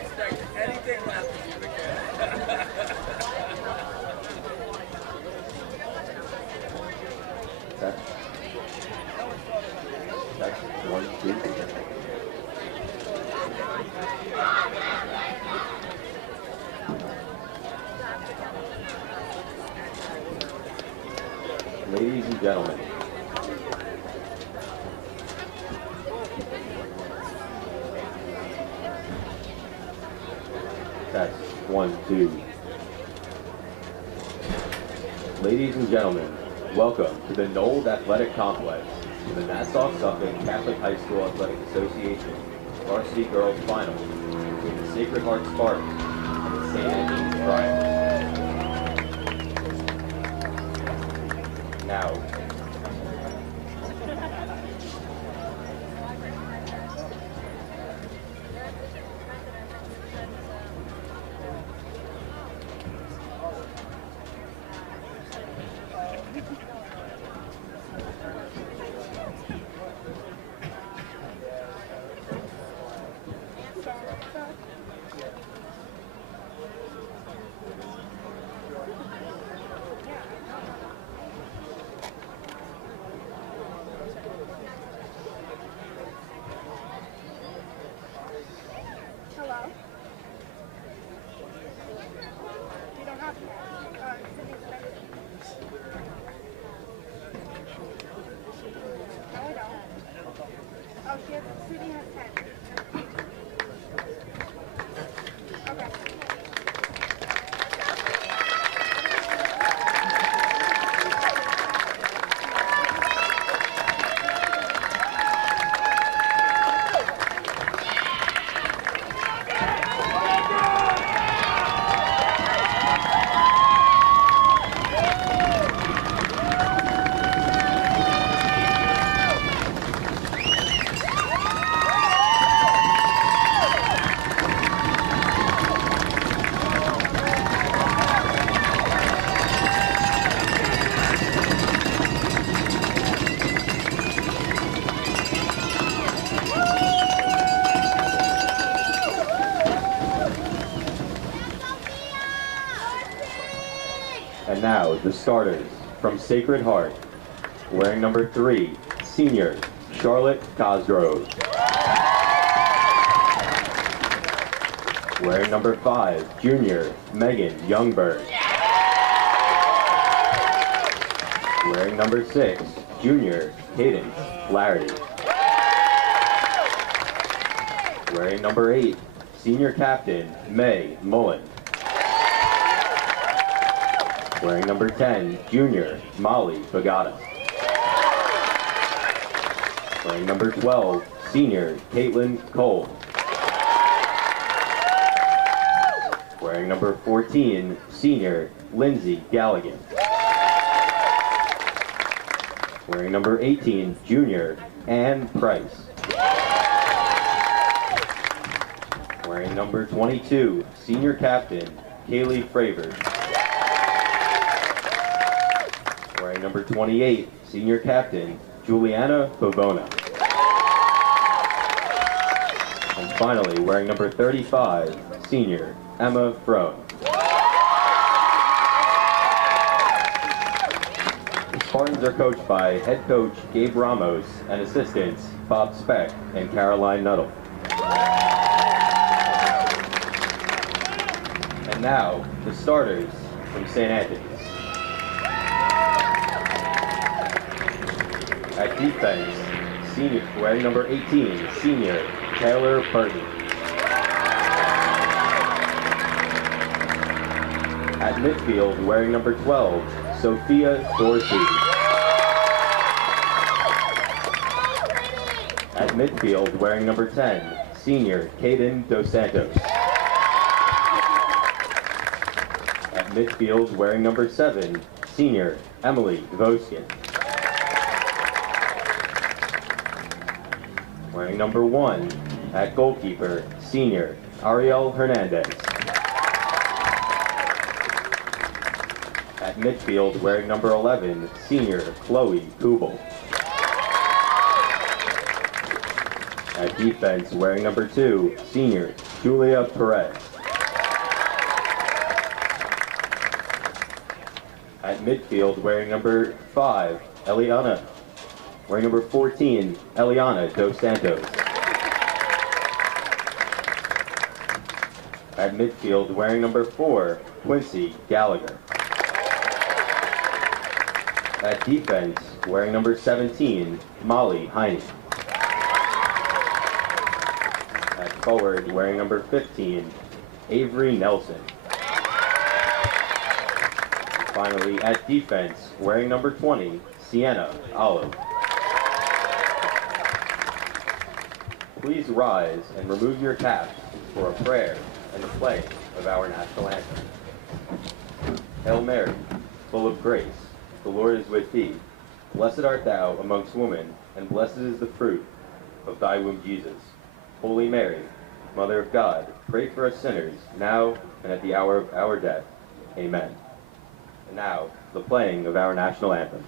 expect anything less from you, McKenna. That's 1, 2. Ladies and gentlemen, that's 1, 2. Ladies and gentlemen, welcome to the Knoll Athletic Complex, the Nassau-Suffolk Catholic High School Athletic Association Varsity Girls Final between the Sacred Heart Spartans and the St. Anthony's Friars. Now, Hello? You don't have to. Sydney's next. No, I don't. Oh, Sydney has 10. Okay. and now the starters from Sacred Heart, wearing number 3, senior Charlotte Cosgrove. Wearing number 5, junior Megan Youngberg. Wearing number 6, junior Cadence Flaherty. Wearing number 8, senior captain May Mullen. Wearing number 10, junior Molly Bagata. Wearing number 12, senior Caitlin Cole. Wearing number 14, senior Lindsay Galligan. Wearing number 18, junior Ann Price. Wearing number 22, senior captain Kaylee Fravers. Wearing number 28, senior captain Juliana Bovona. And finally, wearing number 35, senior Emma Frone. The Spartans are coached by head coach Gabe Ramos and assistants Bob Speck and Caroline Nuttall. And now, the starters from St. Anthony's. At defense, senior, wearing number 18, senior Taylor Burton. At midfield, wearing number 12, Sophia Dorsey. At midfield, wearing number 10, senior Caden Dos Santos. At midfield, wearing number 7, senior Emily Dvoskin. Wearing number 1, at goalkeeper, senior Ariel Hernandez. At midfield, wearing number 11, senior Chloe Kubel. At defense, wearing number 2, senior Julia Perez. At midfield, wearing number 5, Eliana. Wearing number 14, Eliana Dos Santos. At midfield, wearing number 4, Quincy Gallagher. At defense, wearing number 17, Molly Heine. At forward, wearing number 15, Avery Nelson. Finally, at defense, wearing number 20, Sienna Olive. Please rise and remove your caps for a prayer and the playing of our national anthem. Hail Mary, full of grace, the Lord is with thee. Blessed art thou amongst women, and blessed is the fruit of thy womb, Jesus. Holy Mary, Mother of God, pray for us sinners, now and at the hour of our death. Amen. And now, the playing of our national anthem.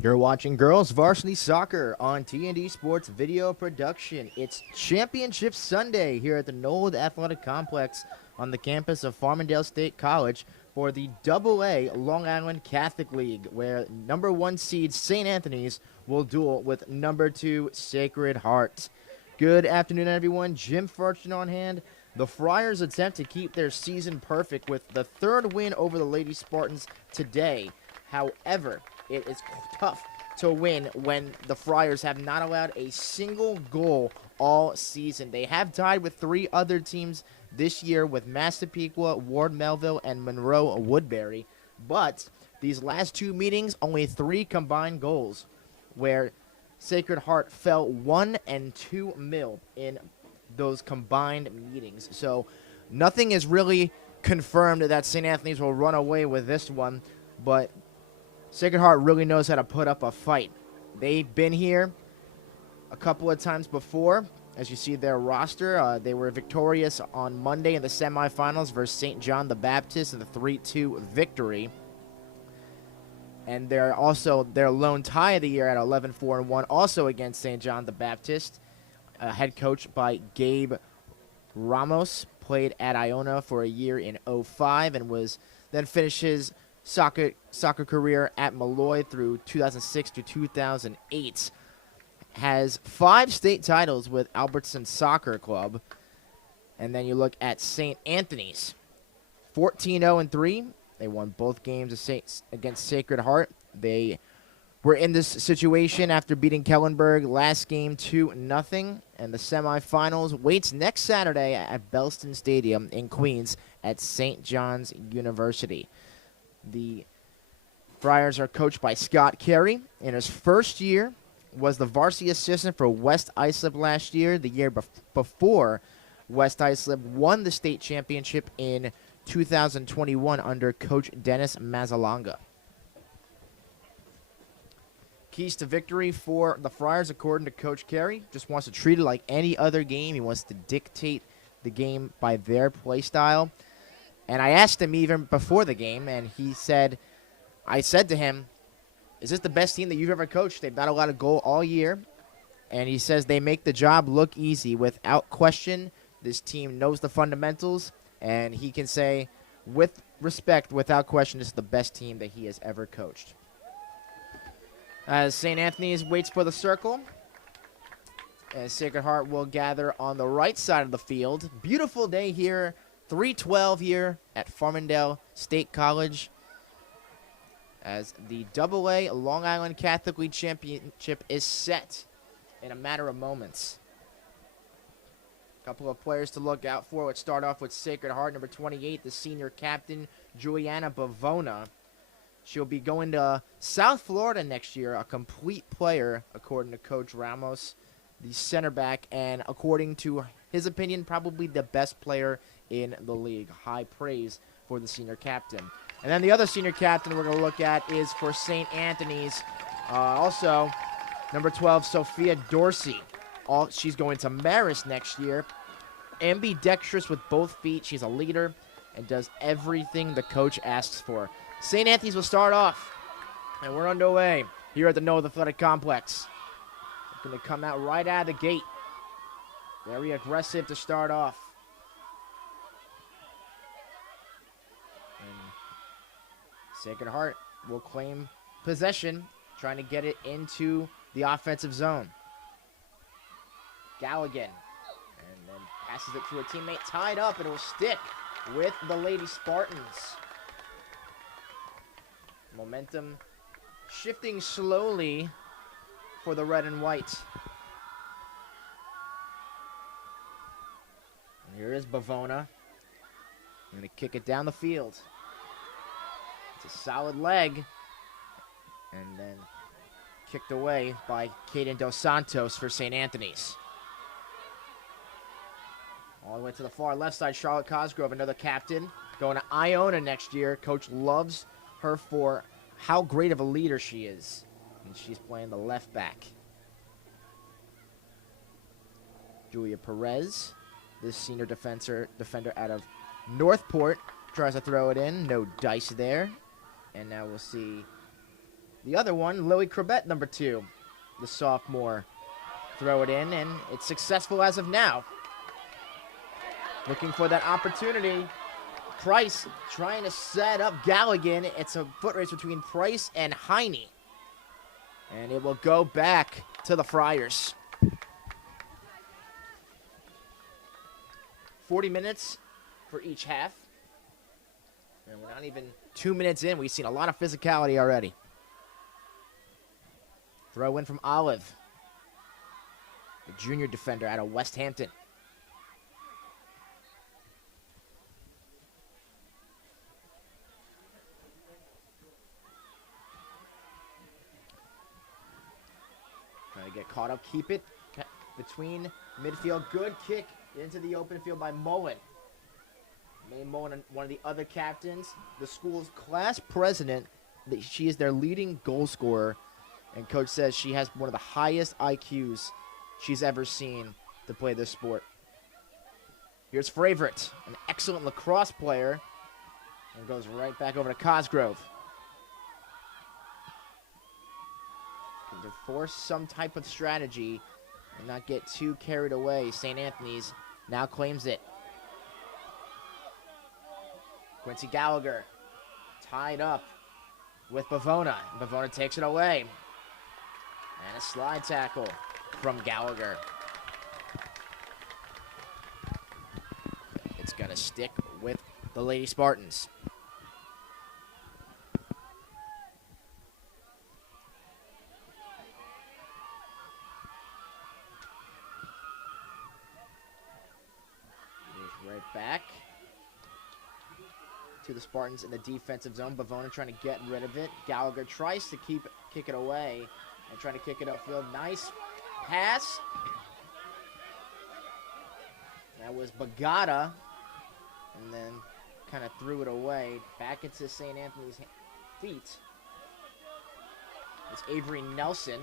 You're watching Girls Varsity Soccer on T&D Sports Video Production. It's Championship Sunday here at the Knoll Athletic Complex on the campus of Farmingdale State College for the AA Long Island Catholic League, where number 1 seed St. Anthony's will duel with number 2 Sacred Heart. Good afternoon, everyone. Jim Fortune on hand. The Friars attempt to keep their season perfect with the 3rd win over the Lady Spartans today. However, it is tough to win when the Friars have not allowed a single goal all season. They have tied with 3 other teams this year with Massapequa, Ward Melville, and Monroe Woodbury. But these last 2 meetings, only 3 combined goals, where Sacred Heart fell 1 and 2 0 in those combined meetings. So nothing is really confirmed that St. Anthony's will run away with this one, but Sacred Heart really knows how to put up a fight. They've been here a couple of times before. As you see their roster, they were victorious on Monday in the semifinals versus St. John the Baptist in the 3-2 victory. And they're also their lone tie of the year at 11-4-1, also against St. John the Baptist. Head coach by Gabe Ramos, played at Iona for a year in 2005 and was then finished his soccer career at Malloy through 2006 to 2008. Has 5 state titles with Albertson Soccer Club. And then you look at St. Anthony's, 14-0-3. They won both games against Sacred Heart. They were in this situation after beating Kellenberg last game 2-0. And the semifinals waits next Saturday at Belston Stadium in Queens at St. John's University. The Friars are coached by Scott Carey. In his first year, was the varsity assistant for West Islip last year. The year before, West Islip won the state championship in 2021 under Coach Dennis Mazzalonga. keys to victory for the Friars, according to Coach Carey. Just wants to treat it like any other game. He wants to dictate the game by their play style. And I asked him even before the game, and he said, I said to him, is this the best team that you've ever coached? They've not allowed a goal all year. And he says they make the job look easy. Without question, this team knows the fundamentals. And he can say, with respect, without question, this is the best team that he has ever coached. As St. Anthony's waits for the circle, as Sacred Heart will gather on the right side of the field. Beautiful day here, 3:12 here at Farmingdale State College, as the AA Long Island Catholic League Championship is set in a matter of moments. A couple of players to look out for. Let's start off with Sacred Heart, number 28, the senior captain, Juliana Bavona. She'll be going to South Florida next year, a complete player, according to Coach Ramos, the center back, and according to his opinion, probably the best player in the league. High praise for the senior captain. And then the other senior captain we're going to look at is for St. Anthony's, also number 12, Sophia Dorsey. She's going to Marist next year. Ambidextrous with both feet. She's a leader and does everything the coach asks for. St. Anthony's will start off, and we're underway here at the Noah Athletic Complex. Going to come out right out of the gate. Very aggressive to start off. And Sacred Heart will claim possession, trying to get it into the offensive zone. Galligan, and then passes it to a teammate, tied up, and it will stick with the Lady Spartans. Momentum shifting slowly for the red and white. And here is Bavona. Going to kick it down the field. It's a solid leg. And then kicked away by Kaden Dos Santos for St. Anthony's. All the way to the far left side, Charlotte Cosgrove, another captain, going to Iona next year. Coach loves her for how great of a leader she is. And she's playing the left back. Julia Perez, this senior defender out of Northport, tries to throw it in. No dice there. And now we'll see the other one, Lily Crabette, number 2, the sophomore, throw it in, and it's successful as of now. Looking for that opportunity. Price trying to set up Galligan. It's a foot race between Price and Heine. And it will go back to the Friars. 40 minutes for each half. And we're not even 2 minutes in. We've seen a lot of physicality already. Throw in from Olive, the junior defender out of West Hampton. Trying to get caught up, keep it between midfield. Good kick into the open field by Mullen. May Mullen, one of the other captains, the school's class president. She is their leading goal scorer, and coach says she has one of the highest IQs she's ever seen to play this sport. Here's Favorite, an excellent lacrosse player, and goes right back over to Cosgrove. To force some type of strategy and not get too carried away. St. Anthony's now claims it. Quincy Gallagher tied up with Bavona. Bavona takes it away. And a slide tackle from Gallagher. It's going to stick with the Lady Spartans. Right back to the Spartans in the defensive zone. Bavona trying to get rid of it. Gallagher tries to kick it away and trying to kick it upfield. Nice pass. That was Bagata, and then kind of threw it away back into St. Anthony's feet. It's Avery Nelson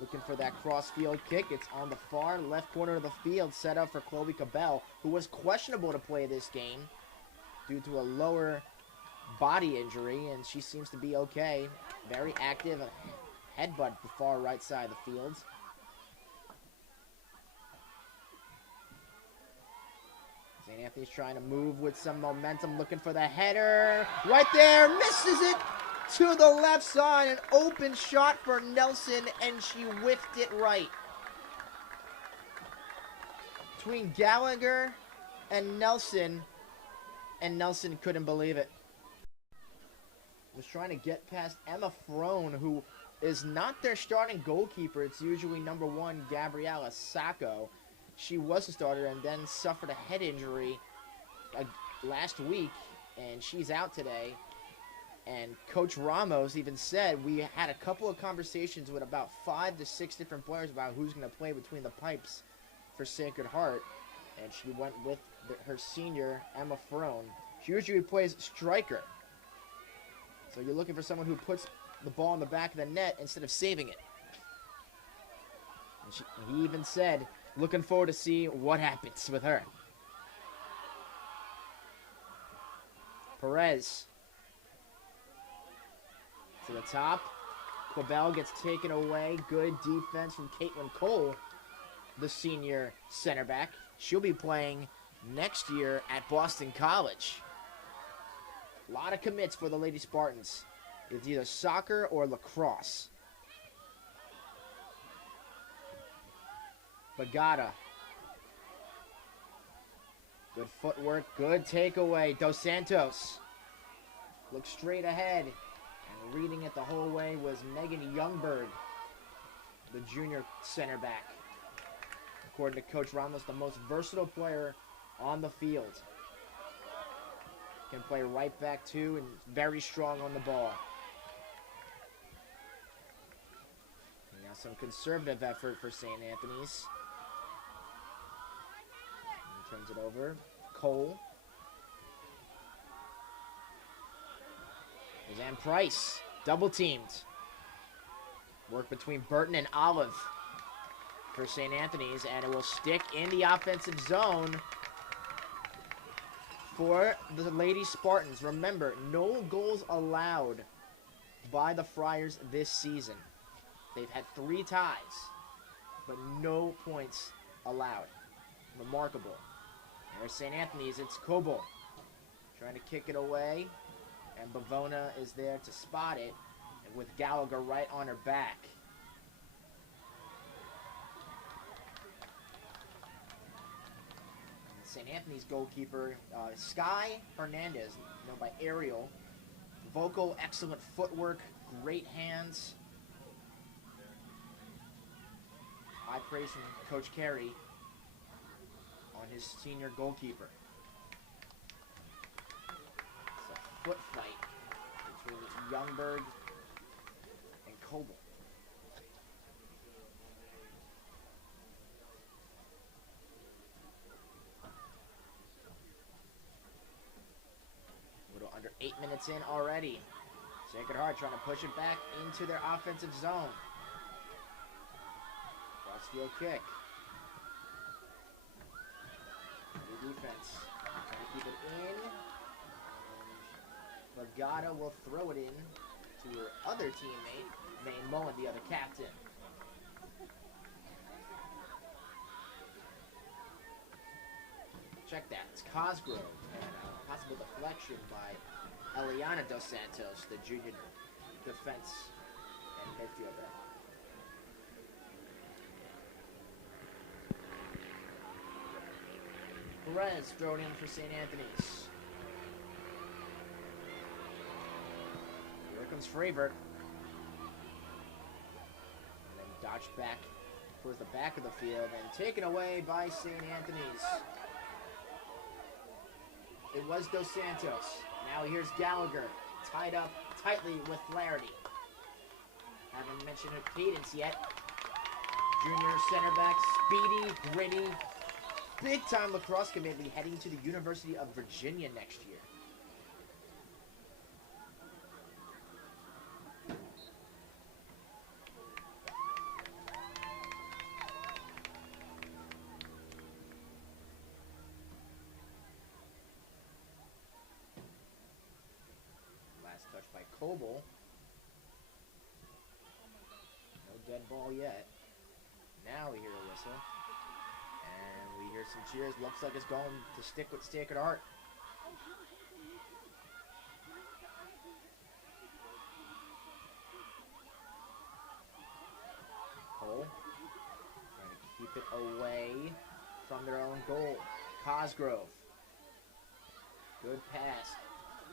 looking for that cross-field kick. It's on the far left corner of the field, set up for Chloe Cabell, who was questionable to play this game due to a lower body injury, and she seems to be okay. Very active. Headbutt the far right side of the field. St. Anthony's trying to move with some momentum, looking for the header. Right there, misses it to the left side. An open shot for Nelson, and she whiffed it right. Between Gallagher and Nelson couldn't believe it. Was trying to get past Emma Frone, who is not their starting goalkeeper. It's usually number 1, Gabriella Sacco. She was a starter and then suffered a head injury last week, and she's out today. And Coach Ramos even said, we had a couple of conversations with about 5 to 6 different players about who's going to play between the pipes for Sacred Heart, and she went with her senior, Emma Frone. She usually plays striker. So you're looking for someone who puts the ball in the back of the net instead of saving it. And he even said, looking forward to see what happens with her. Perez to the top. Quabell gets taken away. Good defense from Caitlin Cole, the senior center back. She'll be playing next year at Boston College. A lot of commits for the Lady Spartans. It's either soccer or lacrosse. Bagata. Good footwork, good takeaway. Dos Santos looks straight ahead. And reading it the whole way was Megan Youngberg, the junior center back. According to Coach Ramos, the most versatile player on the field. Can play right back too, and very strong on the ball. And now some conservative effort for St. Anthony's. And turns it over. Cole. There's Ann Price. Double teamed. Work between Burton and Olive for St. Anthony's, and it will stick in the offensive zone for the Lady Spartans. Remember, no goals allowed by the Friars this season. They've had 3 ties, but no points allowed. Remarkable. There's St. Anthony's. It's Coble trying to kick it away, and Bavona is there to spot it, and with Gallagher right on her back. St. Anthony's goalkeeper, Sky Hernandez, known by Ariel. Vocal, excellent footwork, great hands. High praise from Coach Carey on his senior goalkeeper. It's a foot fight between Youngberg and Coble. Under 8 minutes in already. Sacred Heart trying to push it back into their offensive zone. Crossfield kick. Good defense. Trying to keep it in. And Bagata will throw it in to her other teammate, May Mullen, the other captain. Check that. It's Cosgrove. And a possible deflection by Eliana Dos Santos, the junior defense and midfielder. Perez thrown in for St. Anthony's. Here comes Freibert. And then dodged back towards the back of the field and taken away by St. Anthony's. It was Dos Santos. Now here's Gallagher, tied up tightly with Flaherty. Haven't mentioned her cadence yet. Junior center back, speedy, gritty, big-time lacrosse committee heading to the University of Virginia next year. Coble. No dead ball yet. Now we hear a whistle. And we hear some cheers. Looks like it's going to stick with Sacred Heart. Cole trying to keep it away from their own goal. Cosgrove. Good pass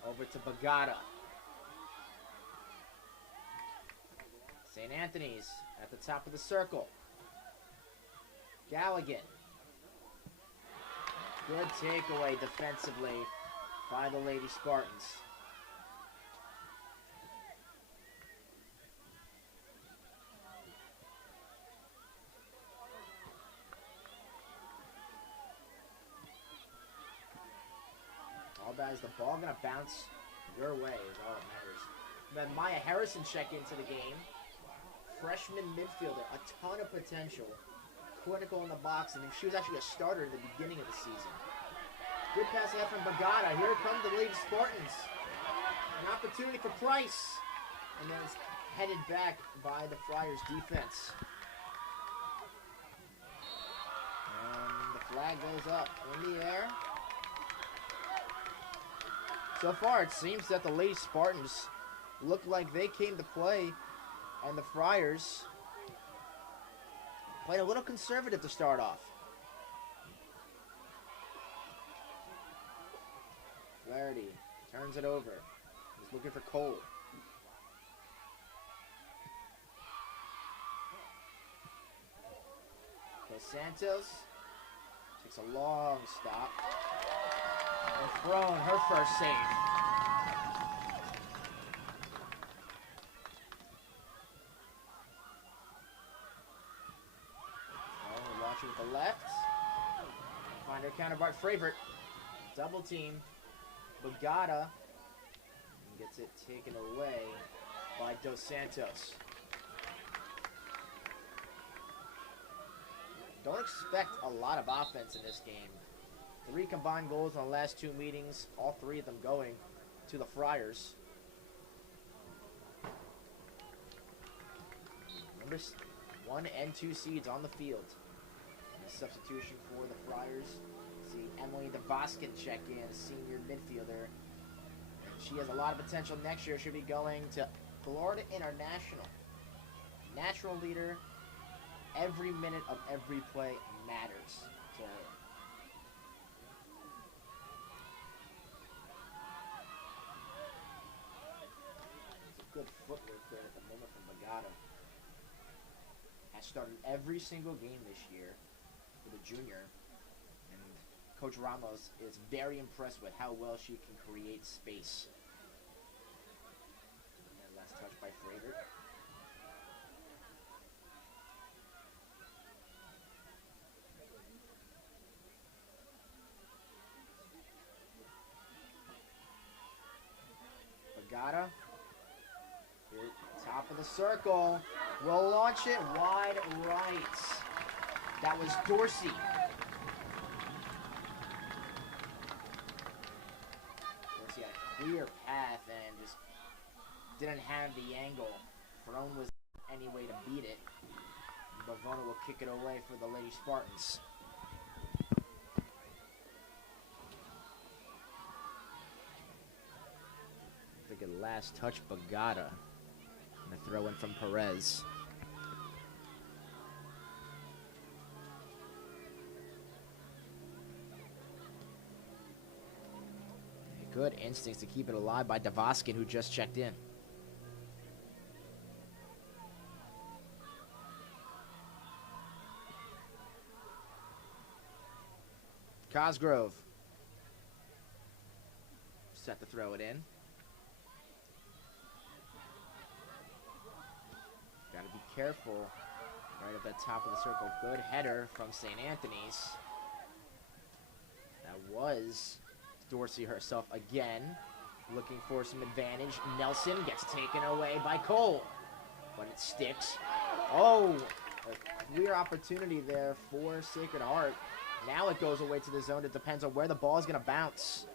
over to Bagata. St. Anthony's at the top of the circle. Galligan. Good takeaway defensively by the Lady Spartans. All that is the ball going to bounce your way is all that matters. Then Maya Harrison check into the game. Freshman midfielder, a ton of potential. Clinical in the box, and she was actually a starter in the beginning of the season. Good pass ahead from Bagata. Here come the Lady Spartans. An opportunity for Price. And then it's headed back by the Friars defense. And the flag goes up in the air. So far, it seems that the Lady Spartans look like they came to play, and the Friars played a little conservative to start off. Flaherty turns it over. He's looking for Cole. Dos Santos takes a long stop. And Throne, her first save. Oh, watch it with the left. Find her counterpart favorite. Double team. Bagata gets it taken away by Dos Santos. Don't expect a lot of offense in this game. 3 combined goals in the last 2 meetings, all 3 of them going to the Friars. Remember, 1 and 2 seeds on the field. And a substitution for the Friars. See Emily DeVoskin check in, senior midfielder. She has a lot of potential next year. She'll be going to Florida International. Natural leader. Every minute of every play matters to her. Good footwork there at the moment from Bagata. Has started every single game this year for the junior. And Coach Ramos is very impressed with how well she can create space. And last touch by Frager. Bagata. Top of the circle. Will launch it wide right. That was Dorsey. Dorsey had a clear path and just didn't have the angle. Frone was any way to beat it. Bavona will kick it away for the Lady Spartans. I think a last touch Bagata. And a throw in from Perez. Good instincts to keep it alive by DeVoskin, who just checked in. Cosgrove. Set to throw it in. Got to be careful right at the top of the circle. Good header from St. Anthony's. That was Dorsey herself again, looking for some advantage. Nelson gets taken away by Cole, but it sticks. Oh, a clear opportunity there for Sacred Heart. Now it goes away to the zone. It depends on where the ball is going to bounce.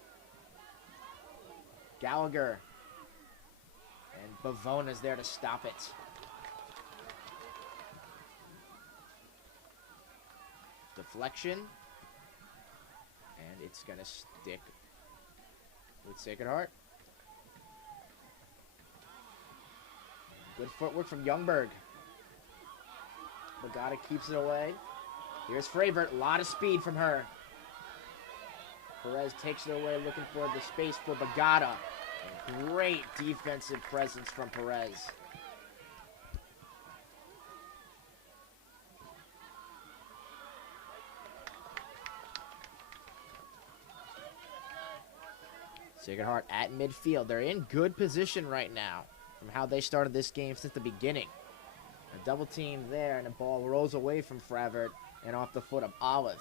Gallagher Bavona's there to stop it. Deflection. And it's going to stick with Sacred Heart. Good footwork from Youngberg. Bagata keeps it away. Here's Fravert. A lot of speed from her. Perez takes it away, looking for the space for Bagata. Great defensive presence from Perez. Sacred Heart at midfield. They're in good position right now from how they started this game since the beginning. A double team there, and the ball rolls away from Fravert and off the foot of Olive.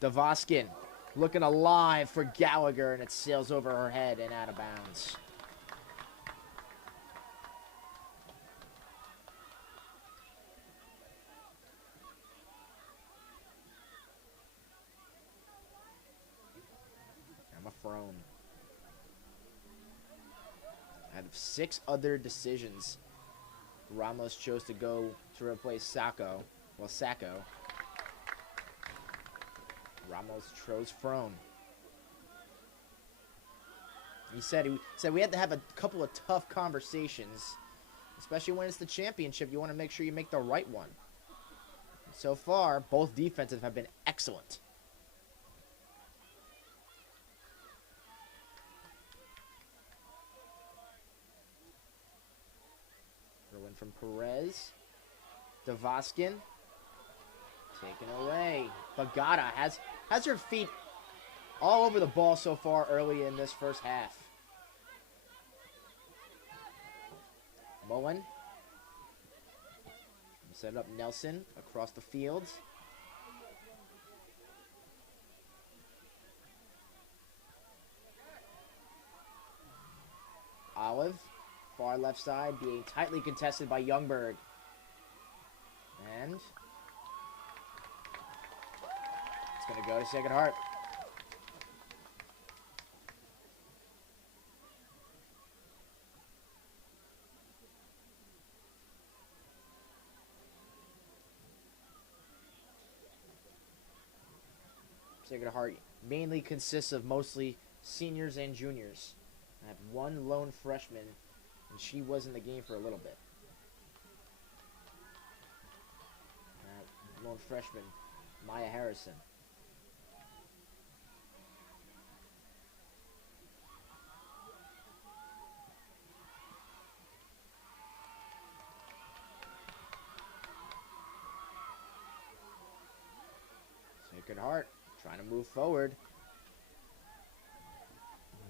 Devoskin looking alive for Gallagher, and it sails over her head and out of bounds. Emma Frome. Out of 6 other decisions, Ramos chose to go to replace Sacco. Well, Sacco. Ramos chose Frome. He said we had to have a couple of tough conversations, especially when it's the championship. You want to make sure you make the right one. So far, both defensive have been excellent. Throw in from Perez. Devoskin. Taken away. Bagata has her feet all over the ball so far early in this first half. Mullen. Set up Nelson across the field. Olive, far left side, being tightly contested by Youngberg. And it's going to go to Sacred Heart. Sacred Heart mainly consists of mostly seniors and juniors. I have one lone freshman, and she was in the game for a little bit. Lone freshman, Maya Harrison. Sacred Heart trying to move forward.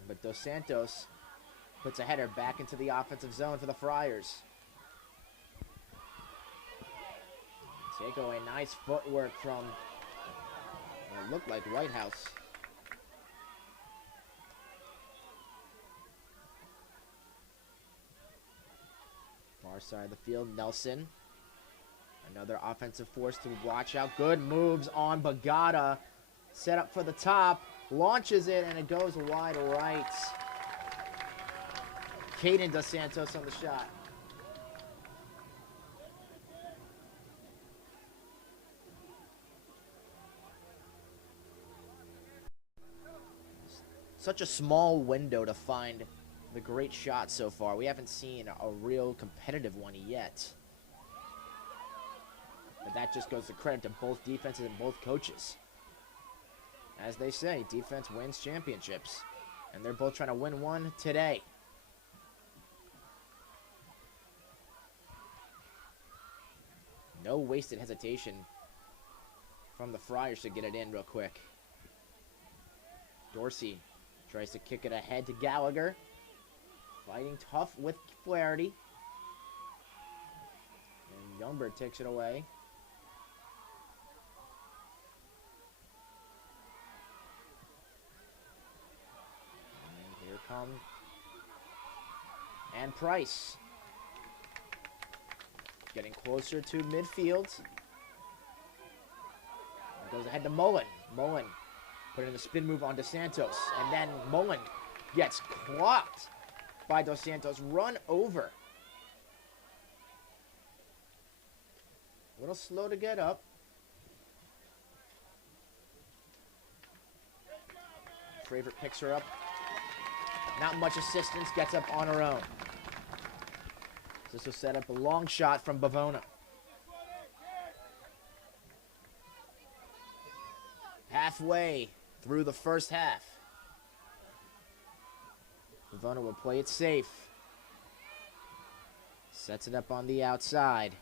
But Dos Santos puts a header back into the offensive zone for the Friars. Takeaway, nice footwork from what looked like Whitehouse. Far side of the field, Nelson. Another offensive force to watch out. Good moves on Bagata. Set up for the top. Launches it, and it goes wide right. Caden Dos Santos on the shot. Such a small window to find the great shot so far. We haven't seen a real competitive one yet. But that just goes to credit to both defenses and both coaches. As they say, defense wins championships. And they're both trying to win one today. No wasted hesitation from the Friars to get it in real quick. Dorsey tries to kick it ahead to Gallagher. Fighting tough with Flaherty. And Youngberg takes it away. And here come. And Price. Getting closer to midfield. Goes ahead to Mullen. Mullen putting the spin move on Dos Santos. And then Mullen gets clocked by Dos Santos. Run over. A little slow to get up. Favorite picks her up. Not much assistance, gets up on her own. This will set up a long shot from Bavona. Halfway through the first half. Bavona will play it safe. Sets it up on the outside.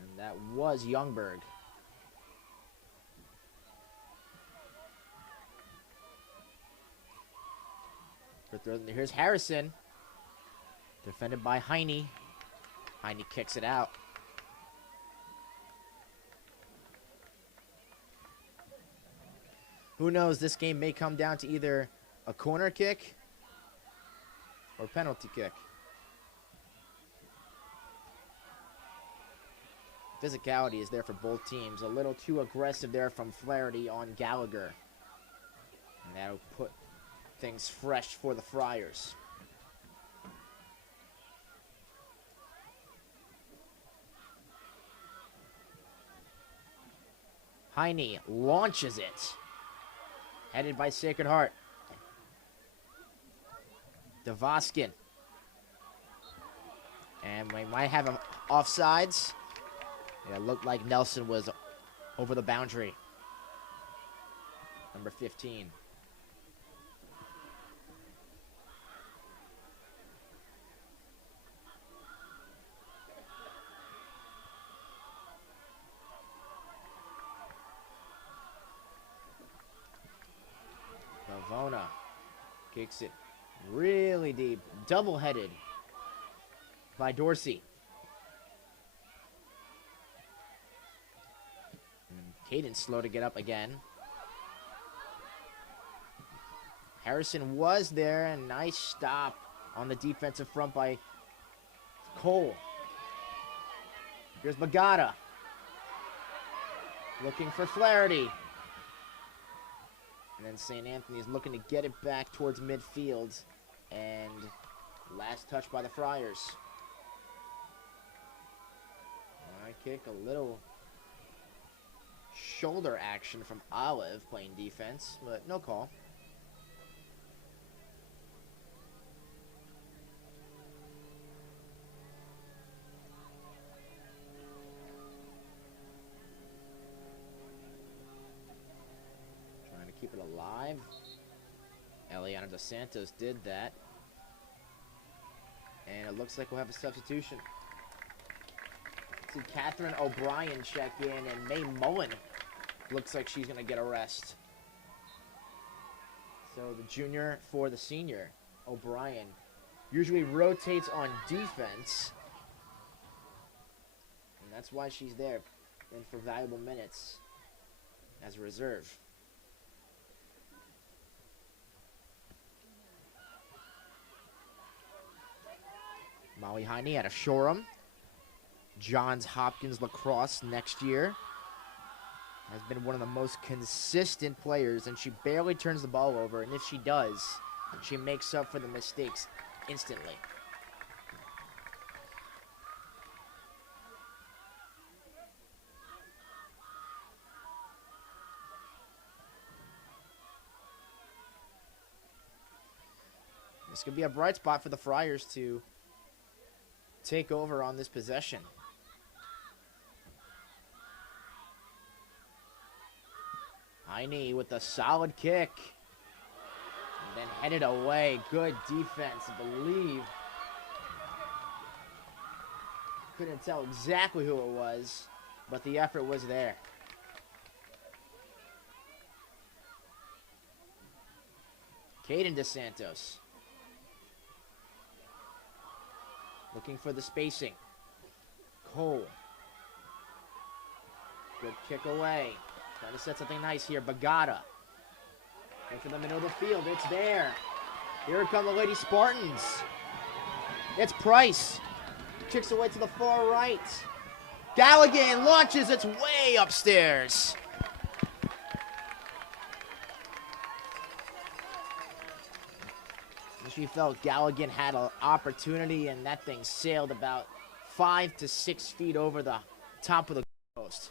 And that was Youngberg. Here's Harrison. Defended by Heine. Heine kicks it out. Who knows, this game may come down to either a corner kick or penalty kick. Physicality is there for both teams. A little too aggressive there from Flaherty on Gallagher. And that'll put things fresh for the Friars. Heine launches it. Headed by Sacred Heart. Devoskin. And we might have him offsides. Yeah, it looked like Nelson was over the boundary. Number 15. Bavona kicks it really deep. Double-headed by Dorsey. Caden slow to get up again. Harrison was there, and nice stop on the defensive front by Cole. Here's Bagata. Looking for Flaherty. And then St. Anthony's looking to get it back towards midfield. And last touch by the Friars. High kick, a little shoulder action from Olive playing defense, but no call. Trying to keep it alive. Eliana Dos Santos did that. And it looks like we'll have a substitution. See Catherine O'Brien check in, and May Mullen looks like she's going to get a rest. So the junior for the senior, O'Brien, usually rotates on defense. And that's why she's there, and for valuable minutes as a reserve. Molly Heine out of Shoreham. Johns Hopkins lacrosse next year. Has been one of the most consistent players, and she barely turns the ball over, and if she does, she makes up for the mistakes instantly. This could be a bright spot for the Friars to take over on this possession. Heine with a solid kick. And then headed away. Good defense, I believe. Couldn't tell exactly who it was, but the effort was there. Caden Dos Santos. Looking for the spacing. Cole. Good kick away. Trying to set something nice here. Bagata. Into the middle of the field. It's there. Here come the Lady Spartans. It's Price. Kicks away to the far right. Galligan launches. It's way upstairs. She felt Galligan had an opportunity, and that thing sailed about 5 to 6 feet over the top of the post.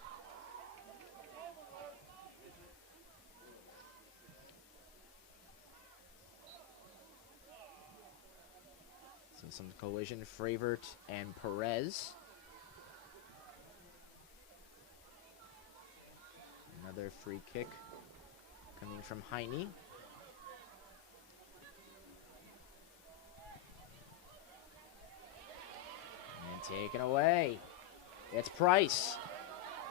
So some collision, Fravert and Perez. Another free kick coming from Heine. And taken away. It's Price.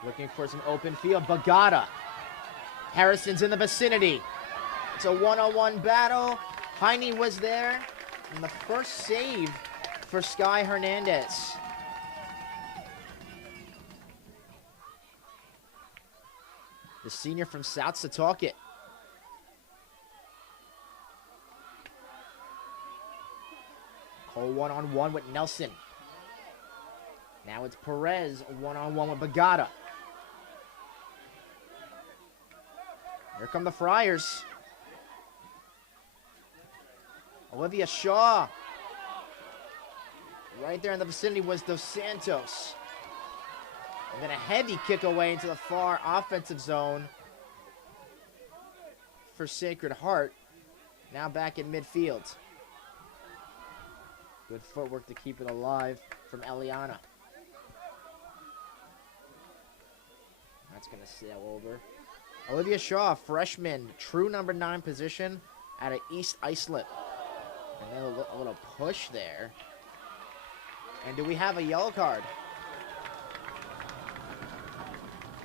Looking for some open field. Bagata. Harrison's in the vicinity. It's a one-on-one battle. Heine was there. And the first save for Sky Hernandez. The senior from South Setauket. Cole one-on-one with Nelson. Now it's Perez one-on-one with Bagata. Here come the Friars. Olivia Shaw. Right there in the vicinity was Dos Santos. And then a heavy kick away into the far offensive zone for Sacred Heart. Now back in midfield. Good footwork to keep it alive from Eliana. That's going to sail over. Olivia Shaw, freshman, true number 9 position out of East Islip. And then a little push there. And do we have a yellow card?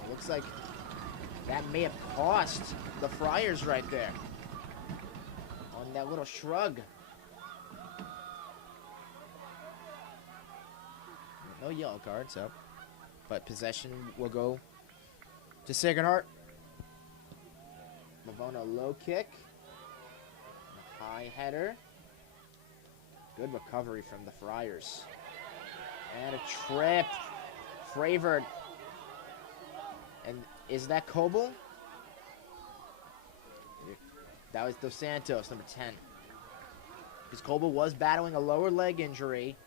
It looks like that may have cost the Friars right there. On that little shrug. No yellow cards up. But possession will go to Sacred Heart. Mavona low kick. High header. Good recovery from the Friars. And a trip. Fravert. And is that Coble? That was Dos Santos, number 10. Because Coble was battling a lower leg injury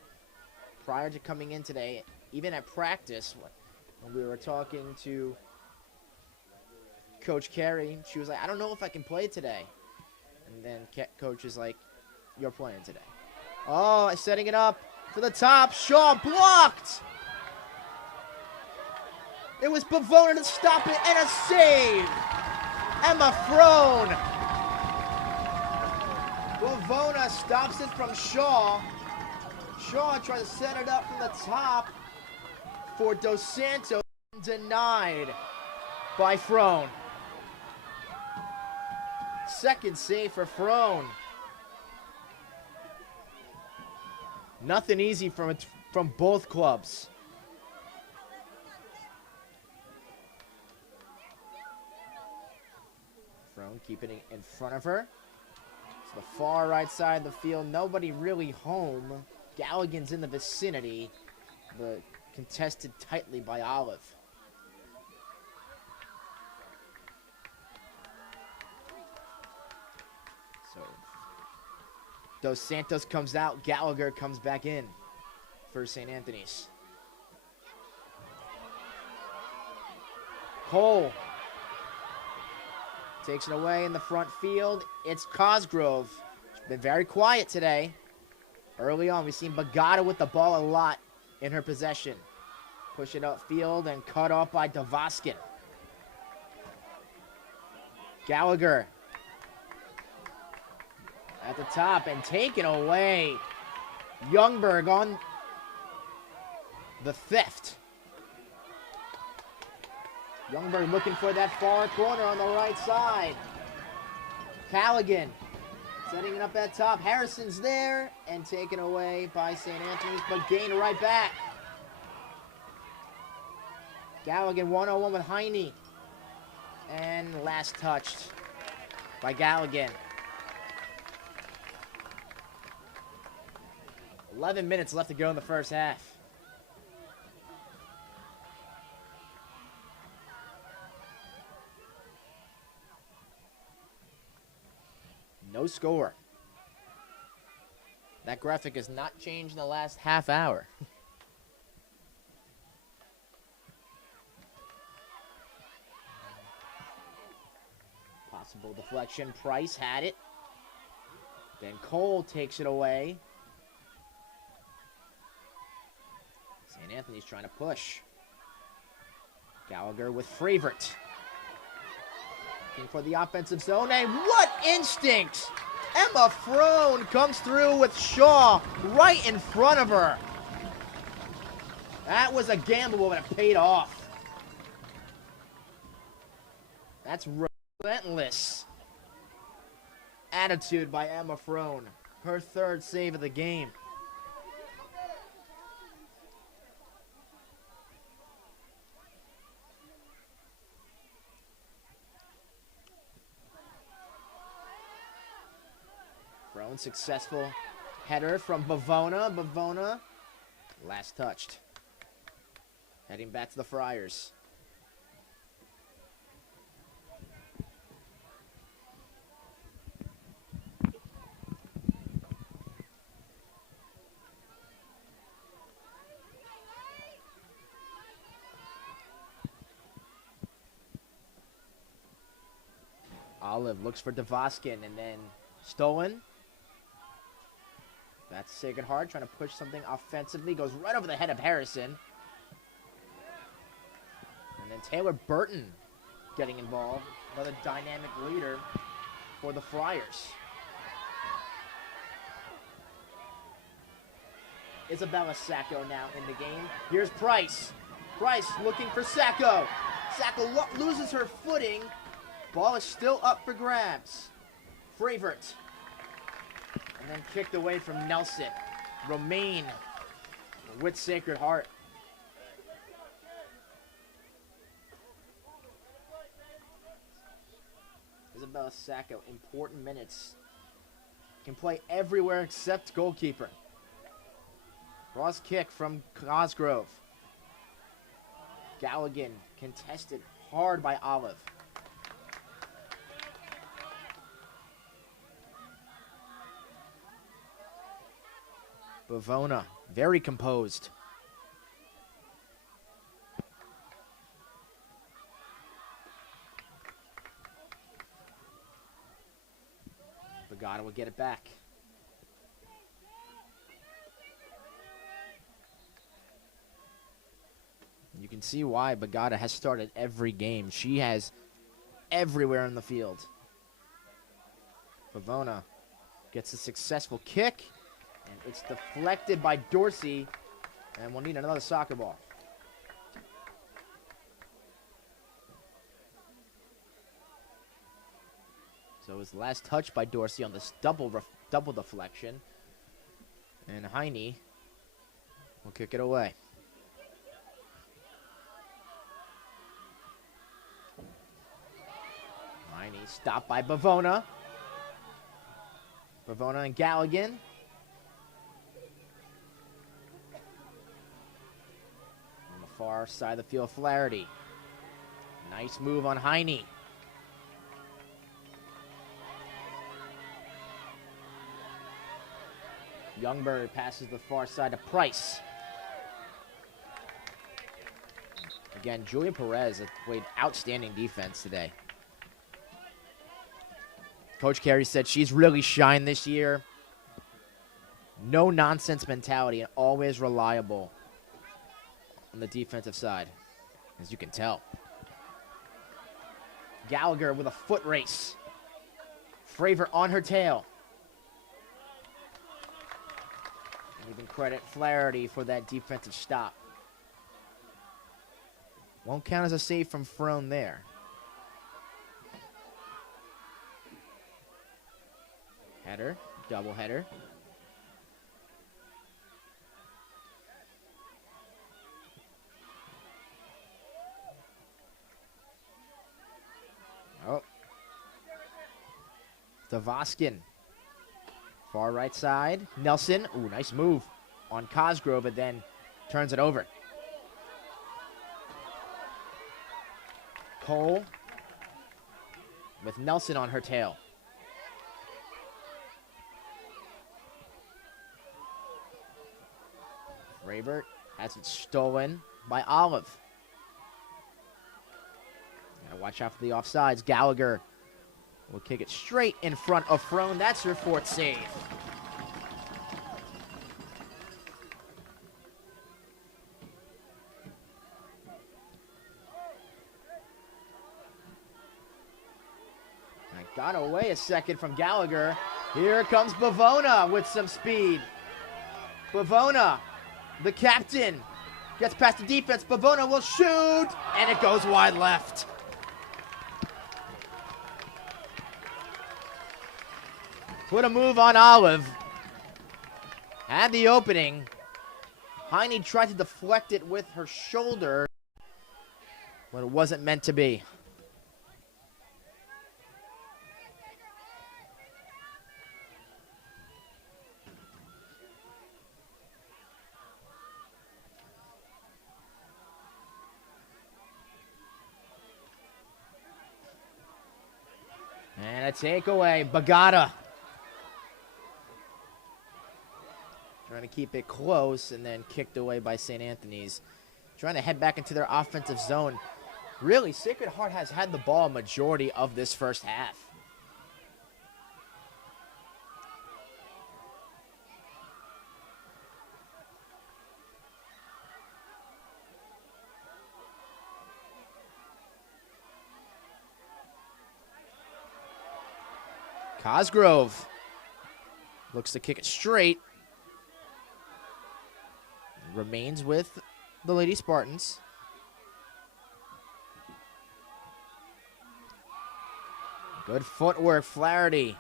prior to coming in today. Even at practice, when we were talking to Coach Carey, she was like, I don't know if I can play today. And then Coach is like, you're playing today. Oh, setting it up for the top. Shaw blocked. It was Bavona to stop it, and a save. Emma Frone. Bavona stops it from Shaw. Shaw tries to set it up from the top for Dos Santos. Denied by Frone. Second save for Frone. Nothing easy from both clubs. Frone keeping it in front of her. To the far right side of the field. Nobody really home. Galligan's in the vicinity, but contested tightly by Olive. So Dos Santos comes out. Gallagher comes back in for St. Anthony's. Cole takes it away in the front field. It's Cosgrove. She's been very quiet today. Early on, we've seen Bagata with the ball a lot in her possession. Push it upfield and cut off by Devoskin. Gallagher at the top and taken away. Youngberg on the theft. Youngberg looking for that far corner on the right side. Callaghan setting it up at top. Harrison's there and taken away by St. Anthony's, but gained right back. Gallagher one-on-one with Heine. And last touched by Gallagher. 11 minutes left to go in the first half. No score. That graphic has not changed in the last half hour. Possible deflection. Price had it. Then Cole takes it away. St. Anthony's trying to push. Gallagher with Fravert. Looking for the offensive zone. And what instinct! Emma Frone comes through with Shaw right in front of her. That was a gamble, but it paid off. That's relentless attitude by Emma Frone. Her third save of the game. Frone successful header from Bavona. Bavona last touched. Heading back to the Friars. Olive looks for Devoskin and then stolen. That's Sacred Heart trying to push something offensively. Goes right over the head of Harrison. And then Taylor Burton getting involved. Another dynamic leader for the Friars. Isabella Sacco now in the game. Here's Price. Price looking for Sacco. Sacco loses her footing. Ball is still up for grabs. Fravert. And then kicked away from Nelson. Romaine with Sacred Heart. Isabella Sacco, important minutes. Can play everywhere except goalkeeper. Cross kick from Cosgrove. Galligan contested hard by Olive. Bavona, very composed. Bagata will get it back. You can see why Bagata has started every game. She has everywhere in the field. Bavona gets a successful kick. And it's deflected by Dorsey. And we'll need another soccer ball. So it was the last touch by Dorsey on this double deflection. And Heine will kick it away. Heine stopped by Bavona. Bavona and Galligan. On the far side of the field, Flaherty. Nice move on Heine. Youngberg passes the far side to Price. Again, Julia Perez has played outstanding defense today. Coach Carey said she's really shined this year. No nonsense mentality and always reliable on the defensive side, as you can tell. Gallagher with a foot race. Fravor on her tail. And even credit Flaherty for that defensive stop. Won't count as a save from Frone there. Header, double header. Oh. Devoskin. Far right side. Nelson. Ooh, nice move on Cosgrove, but then turns it over. Cole with Nelson on her tail. Rabert has it stolen by Olive. Gotta watch out for the offsides. Gallagher will kick it straight in front of Frone. That's her fourth save. And got away a second from Gallagher. Here comes Bavona with some speed. Bavona, the captain, gets past the defense. Bavona will shoot, and it goes wide left. Put a move on Olive. Had the opening. Heine tried to deflect it with her shoulder, but it wasn't meant to be. And a takeaway. Bagata. Trying to keep it close and then kicked away by St. Anthony's. Trying to head back into their offensive zone. Really, Sacred Heart has had the ball a majority of this first half. Cosgrove looks to kick it straight. Remains with the Lady Spartans. Good footwork, Flaherty.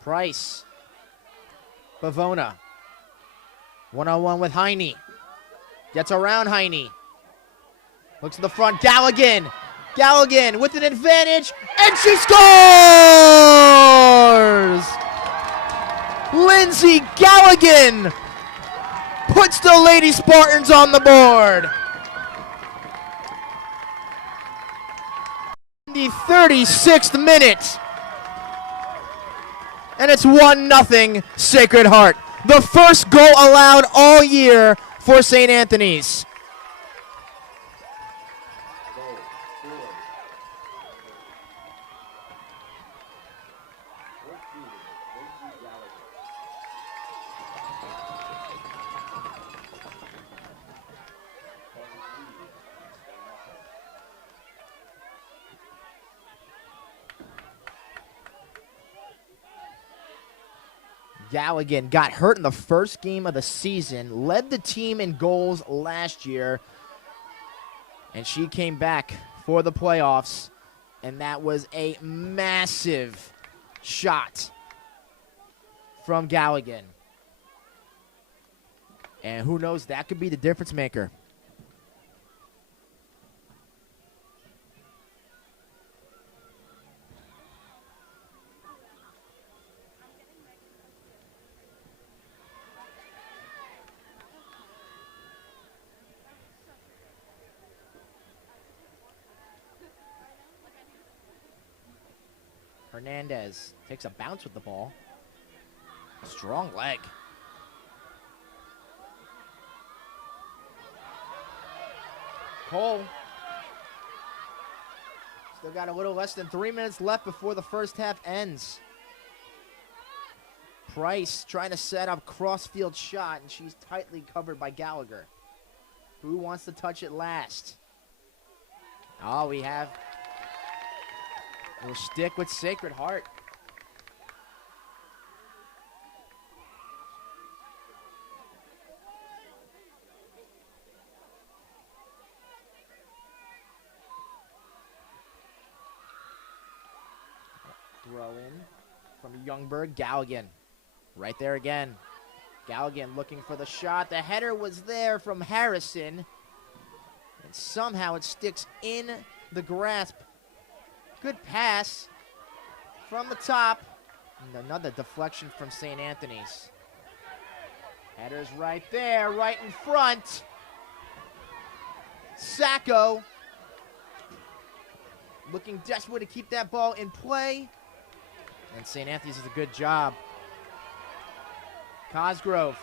Price. Bavona. One-on-one with Heine. Gets around Heine. Looks to the front. Galligan. Galligan with an advantage, and she scores! Lindsay Galligan puts the Lady Spartans on the board. The 36th minute. And it's 1-0 Sacred Heart. The first goal allowed all year for St. Anthony's. Galligan got hurt in the first game of the season, led the team in goals last year, and she came back for the playoffs, and that was a massive shot from Galligan. And who knows, that could be the difference maker. Hernandez takes a bounce with the ball. Strong leg. Cole. Still got a little less than 3 minutes left before the first half ends. Price trying to set up cross-field shot, and she's tightly covered by Gallagher. Who wants to touch it last? Oh, we have... We'll stick with Sacred Heart. Throw in from Youngberg. Galligan right there again. Galligan looking for the shot. The header was there from Harrison. And somehow it sticks in the grasp. Good pass from the top. And another deflection from St. Anthony's. Header's right there, right in front. Sacco looking desperate to keep that ball in play. And St. Anthony's does a good job. Cosgrove.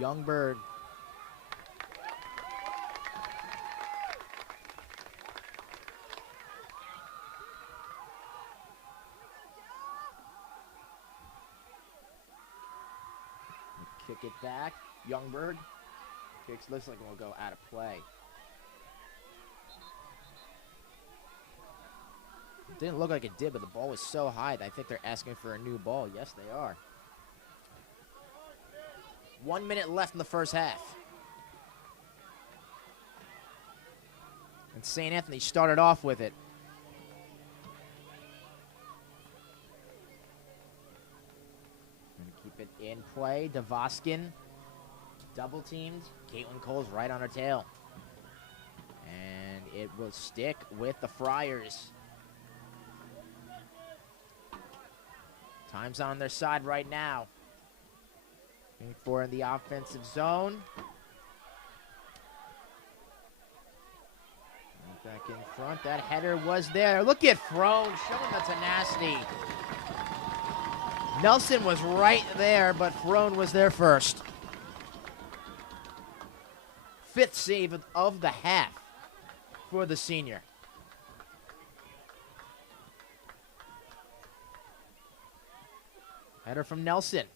Youngberg. Kick it back. Youngberg. Kicks looks like it will go out of play. It didn't look like it did, but the ball was so high that I think they're asking for a new ball. Yes, they are. 1 minute left in the first half. And St. Anthony started off with it. Keep it in play. Devoskin double teamed. Caitlin Cole's right on her tail. And it will stick with the Friars. Time's on their side right now. Looking for in the offensive zone. Back in front. That header was there. Look at Frone showing the tenacity. Nelson was right there, but Frone was there first. 5th save of the half for the senior. Header from Nelson.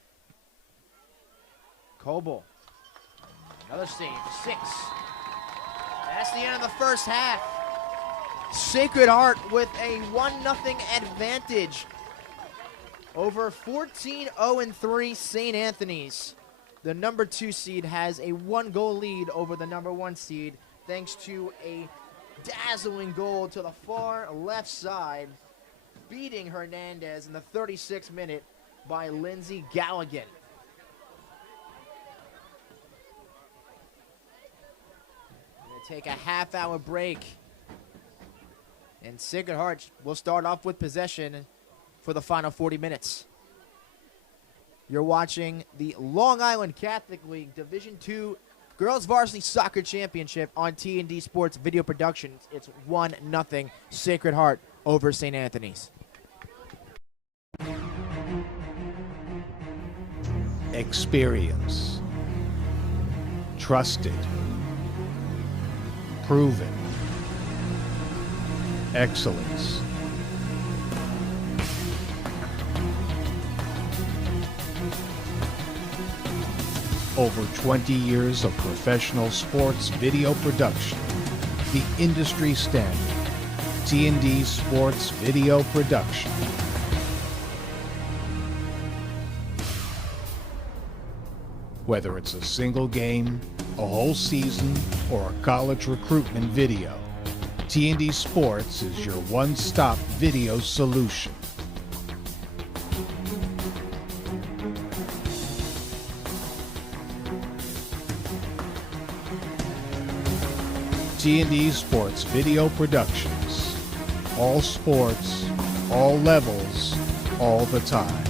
Coble. Another save. 6. That's the end of the first half. Sacred Heart with a 1-0 advantage over 14-0-3 St. Anthony's. The number 2 seed has a 1-goal lead over the number 1 seed thanks to a dazzling goal to the far left side, beating Hernandez in the 36th minute by Lindsey Galligan. Going to take a half-hour break. And Sacred Heart will start off with possession for the final 40 minutes. You're watching the Long Island Catholic League Division II Girls Varsity Soccer Championship on T&D Sports Video Productions. It's 1-0 Sacred Heart over St. Anthony's. Experience. Trusted. Proven. Excellence. Over 20 years of professional sports video production. The industry standard. T&D Sports Video Production. Whether it's a single game, a whole season, or a college recruitment video, T&D Sports is your one-stop video solution. T&D Sports Video Productions. All sports, all levels, all the time.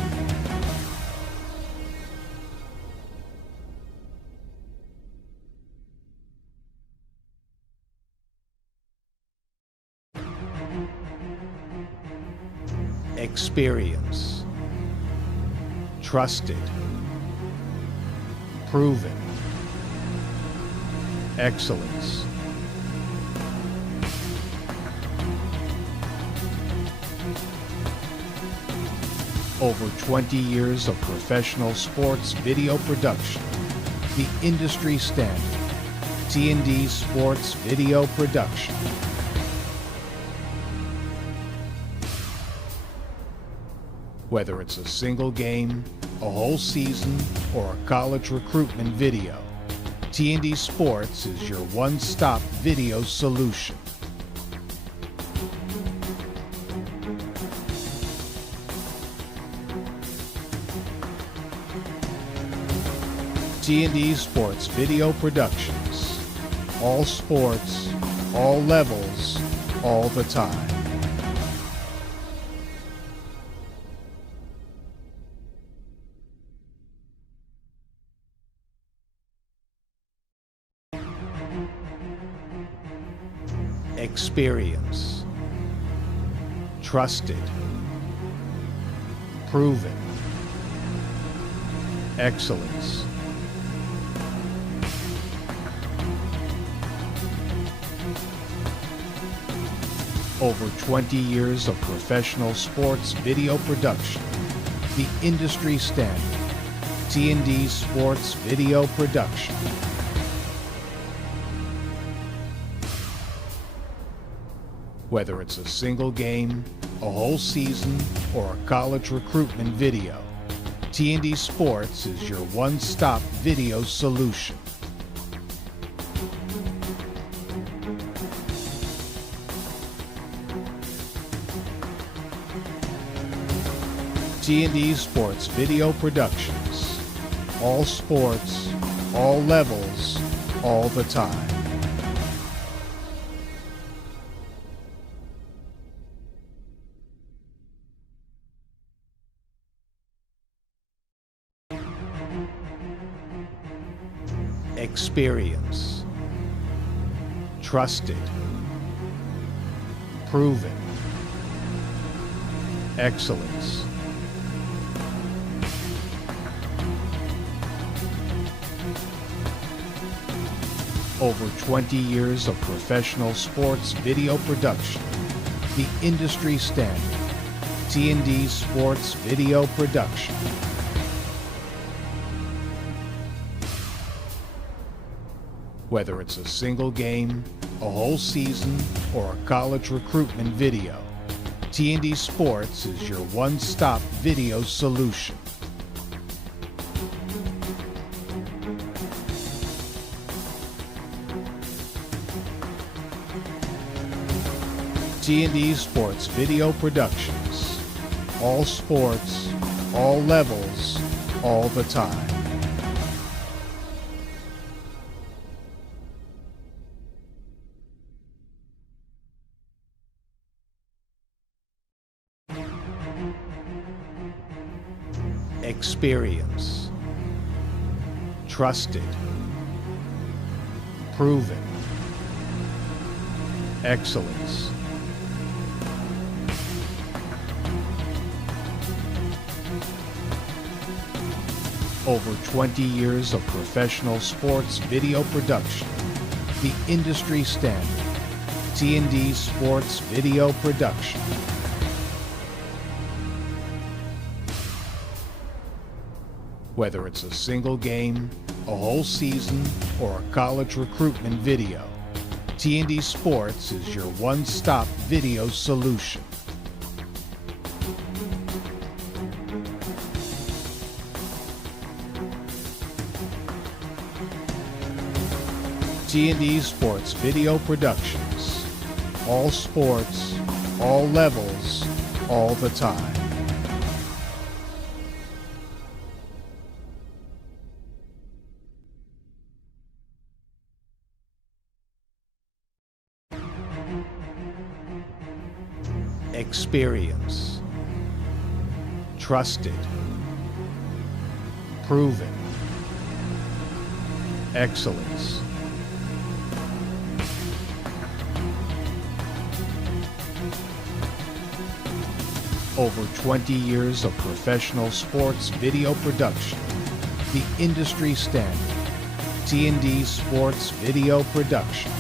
Experience. Trusted. Proven. Excellence. Over 20 years of professional sports video production. The industry standard. T&D Sports Video Production. Whether it's a single game, a whole season, or a college recruitment video, T&D Sports is your one-stop video solution. T&D Sports Video Productions. All sports, all levels, all the time. Experience. Trusted. Proven. Excellence. Over 20 years of professional sports video production. The industry standard. T&D Sports Video Production. Whether it's a single game, a whole season, or a college recruitment video, T&D Sports is your one-stop video solution. T&D Sports Video Productions. All sports, all levels, all the time. Experience. Trusted. Proven. Excellence. Over 20 years of professional sports video production. The industry standard. T&D Sports Video Production. Whether it's a single game, a whole season, or a college recruitment video, T&D Sports is your one-stop video solution. T&D Sports Video Productions. All sports, all levels, all the time. Experience. Trusted. Proven. Excellence. Over 20 years of professional sports video production. The industry standard. T&D Sports Video Production. Whether it's a single game, a whole season, or a college recruitment video, T&D Sports is your one-stop video solution. T&D Sports Video Productions. All sports, all levels, all the time. Experience. Trusted. Proven. Excellence. Over 20 years of professional sports video production. The industry standard. T&D Sports Video Production.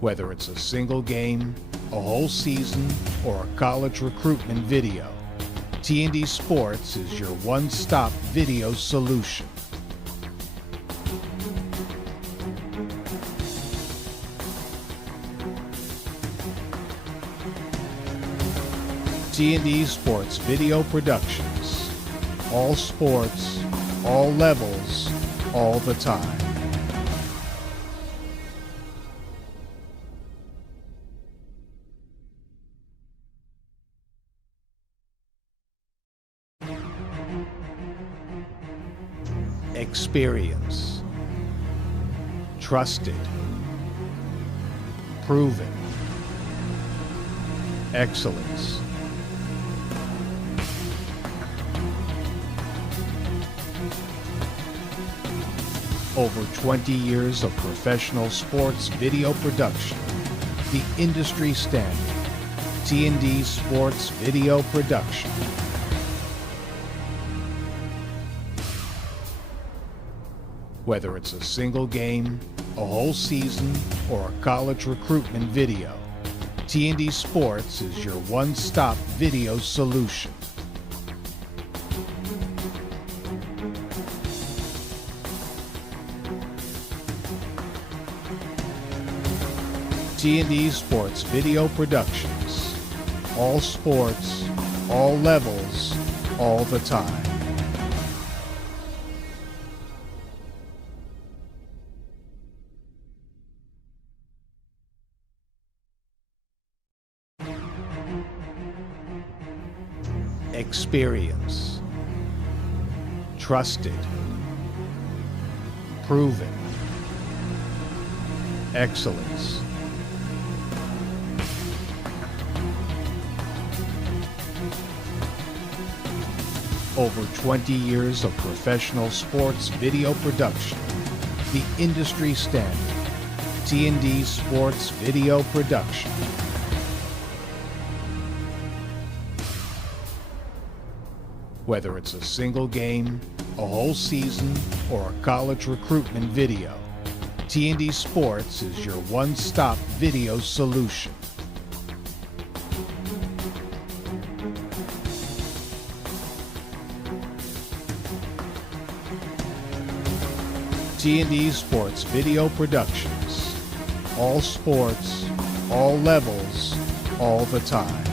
Whether it's a single game, a whole season, or a college recruitment video, T&D Sports is your one-stop video solution. T&D Sports Video Productions. All sports, all levels, all the time. Experience. Trusted. Proven. Excellence. Over 20 years of professional sports video production. The industry standard. T&D Sports Video Production. Whether it's a single game, a whole season, or a college recruitment video, T&D Sports is your one-stop video solution. T&D Sports Video Productions. All sports, all levels, all the time. Experience. Trusted. Proven. Excellence. Over 20 years of professional sports video production. The industry standard. T&D Sports Video Production. Whether it's a single game, a whole season, or a college recruitment video, T&D Sports is your one-stop video solution. T&D Sports Video Productions. All sports, all levels, all the time.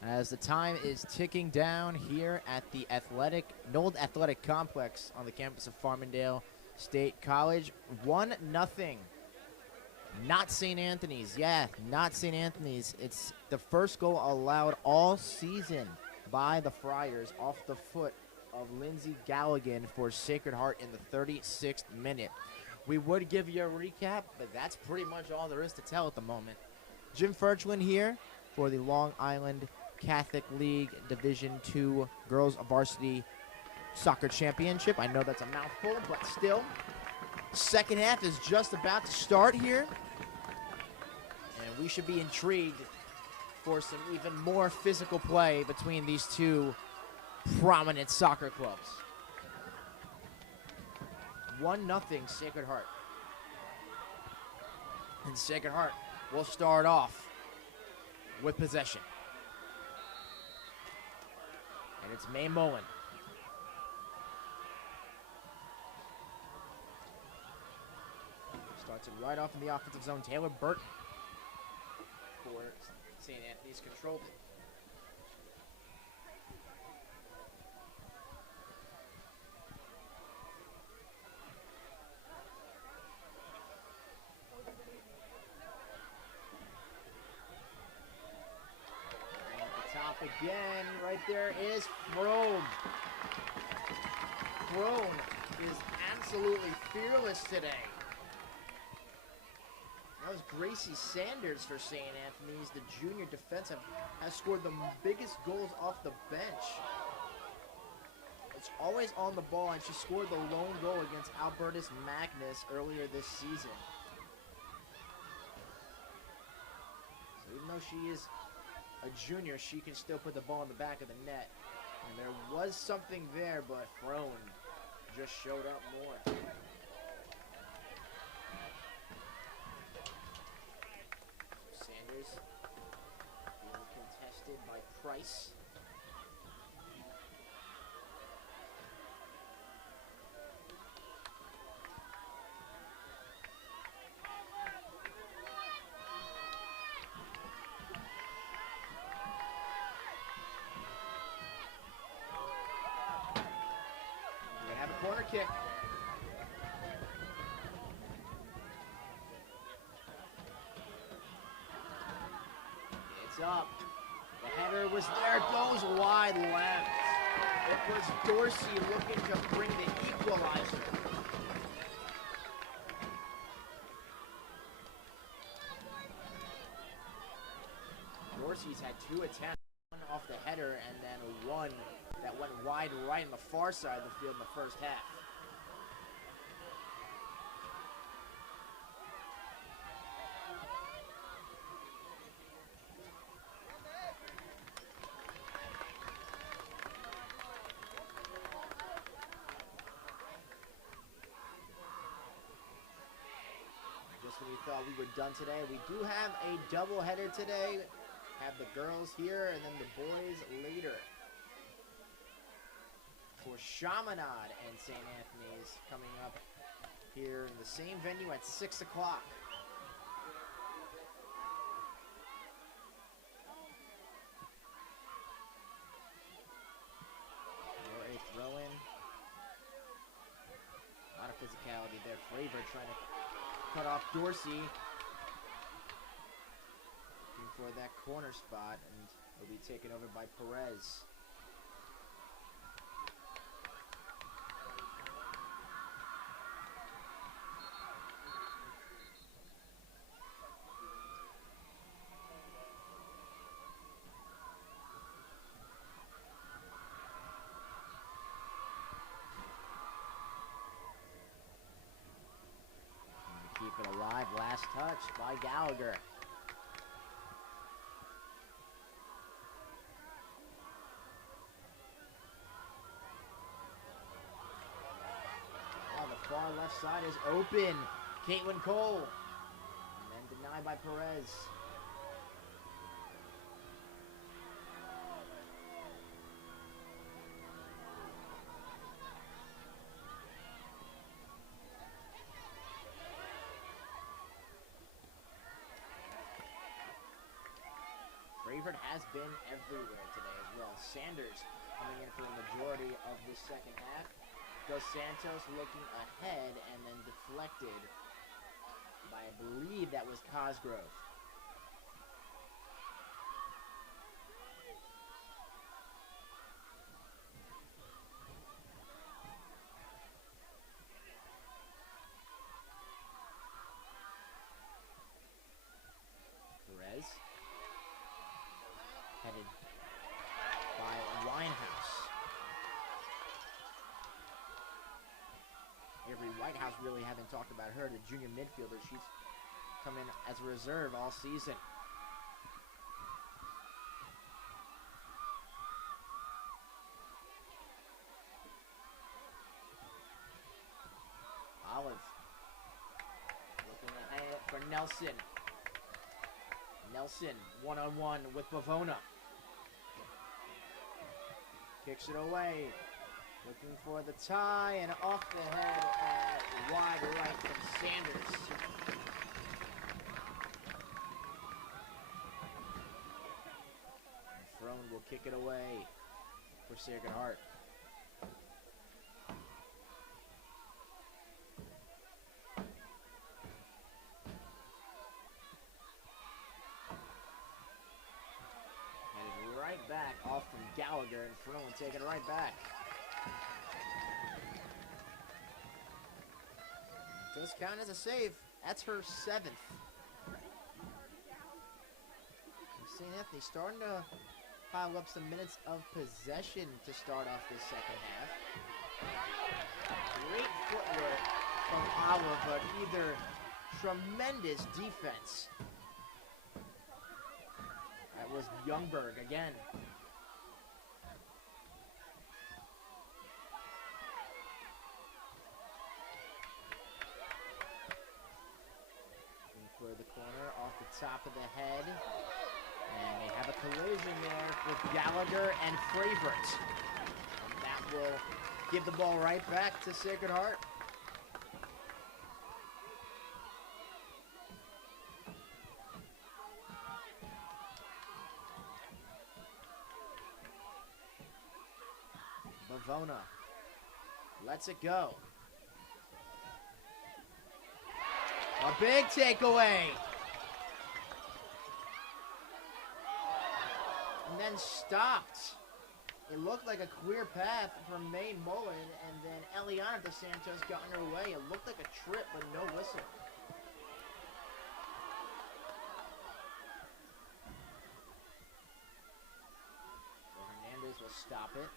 As the time is ticking down here at the Nold Athletic Complex on the campus of Farmingdale State College, 1-0. Not St. Anthony's. Yeah, not St. Anthony's. It's the first goal allowed all season by the Friars off the foot of Lindsey Galligan for Sacred Heart in the 36th minute. We would give you a recap, but that's pretty much all there is to tell at the moment. Jim Furchland here for the Long Island Catholic League Division II Girls Varsity Soccer Championship. I know that's a mouthful, but still. Second half is just about to start here, and we should be intrigued for some even more physical play between these two prominent soccer clubs. 1-0 Sacred Heart. And Sacred Heart will start off with possession. And it's May Mullen. Starts it right off in the offensive zone. Taylor Burton for St. Anthony's controlled it. And at the top again, right there is Frome. Frome is absolutely fearless today. That was Gracie Sanders for St. Anthony's. The junior defense has scored the biggest goals off the bench. It's always on the ball, and she scored the lone goal against Albertus Magnus earlier this season. So even though she is a junior, she can still put the ball in the back of the net. And there was something there, but Frone just showed up more. Sanders being contested by Price. We have a corner kick. Up. The header was there, goes wide left. It was Dorsey looking to bring the equalizer. Dorsey's had 2 attempts. header and then one that went wide right on the far side of the field in the first half. Just when you thought we were done today, we do have a doubleheader today. Have the girls here and then the boys later. For Chaminade and St. Anthony's coming up here in the same venue at 6 o'clock. Or a throw-in. A lot of physicality there. Fravor trying to cut off Dorsey. Looking for that corner spot, and will be taken over by Perez. Keep it alive. Last touch by Gallagher. On the far left side is open. Caitlin Cole. And then denied by Perez. Fravor has been everywhere today as well. Sanders coming in for the majority of the second half. Dos Santos looking ahead and then deflected by, I believe that was Cosgrove. Perez. Headed by Winehouse. Avery Whitehouse, really haven't talked about her, the junior midfielder. She's come in as a reserve all season. Olive looking ahead for Nelson. Nelson one-on-one with Bavona. Kicks it away. Looking for the tie and off the head at wide right from Sanders. Throne will kick it away for Sacred Heart. Back off from Gallagher and Froen taking it right back. Does count as a save. That's her 7th. St. Anthony starting to pile up some minutes of possession to start off this second half. Great footwork from Olive, but either tremendous defense. That was Youngberg again. Looking for the corner off the top of the head. And they have a collision there with Gallagher and Fravert. And that will give the ball right back to Sacred Heart. Bavona lets it go. A big takeaway. And then stopped. It looked like a clear path from May Mullen, and then Eliana Dos Santos got in her way. It looked like a trip, but no whistle. stop it.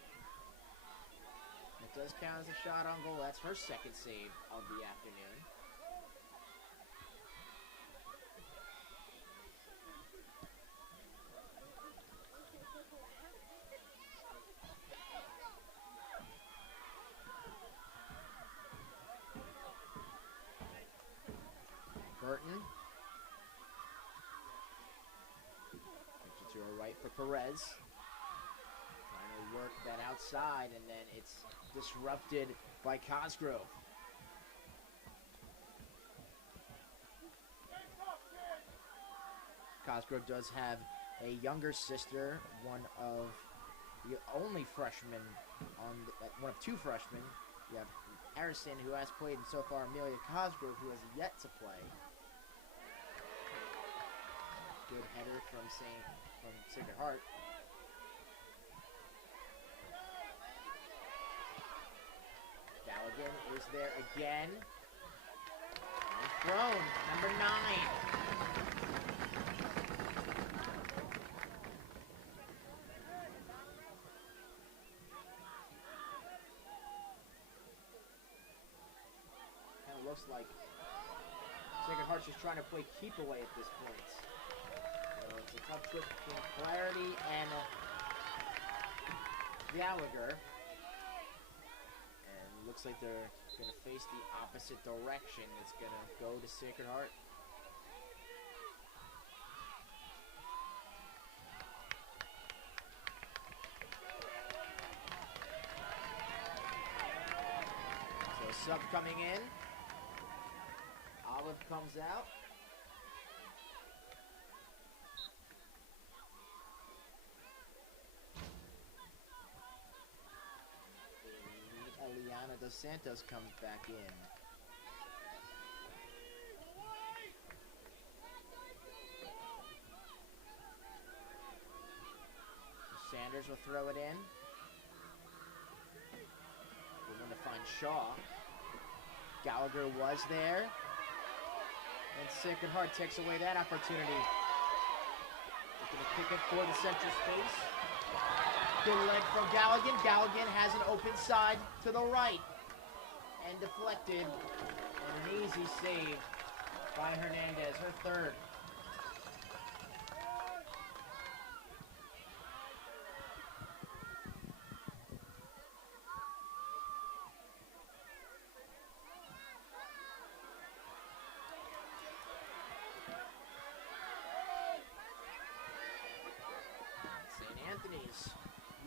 It does count as a shot on goal. That's her second save of the afternoon. Burton. Takes it to her right for Perez. Trying to work that outside, and then it's disrupted by Cosgrove. Cosgrove does have a younger sister, one of the only freshmen one of two freshmen. You have Harrison, who has played, and so far Amelia Cosgrove, who has yet to play. Good header from Sacred Heart. Galligan is there again. And thrown, number 9. And it looks like Sacred Heart's just trying to play keep away at this point. So it's a tough twist between Clarity and Gallagher. And looks like they're going to face the opposite direction. It's going to go to Sacred Heart. So sub coming in. Olive comes out. Eliana Dos Santos comes back in. Sanders will throw it in. We're going to find Shaw. Gallagher was there. And Sacred Heart takes away that opportunity. They're going to kick it for the central space. Good leg from Galligan. Galligan has an open side to the right. And deflected. And an easy save by Hernandez, her third. St. Anthony's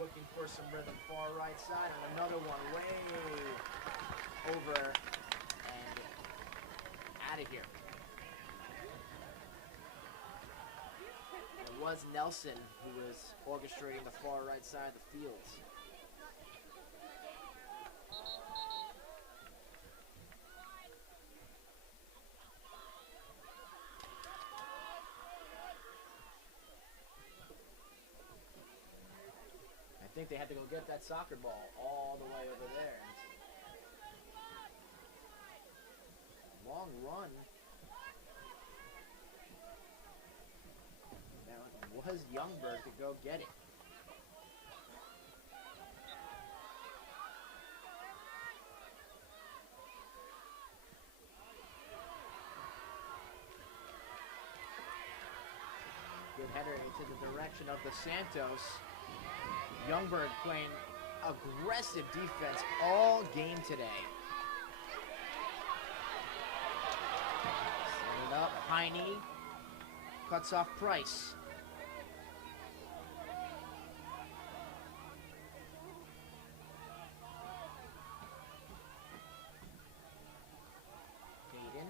looking for some rhythm, far right side, and another one way over and out of here. And it was Nelson who was orchestrating the far right side of the field. I think they had to go get that soccer ball all the way over there. Long run. Now it was Youngberg to go get it. Good header into the direction of the Santos. Youngberg playing aggressive defense all game today. Set it up, Heine cuts off Price. Hayden.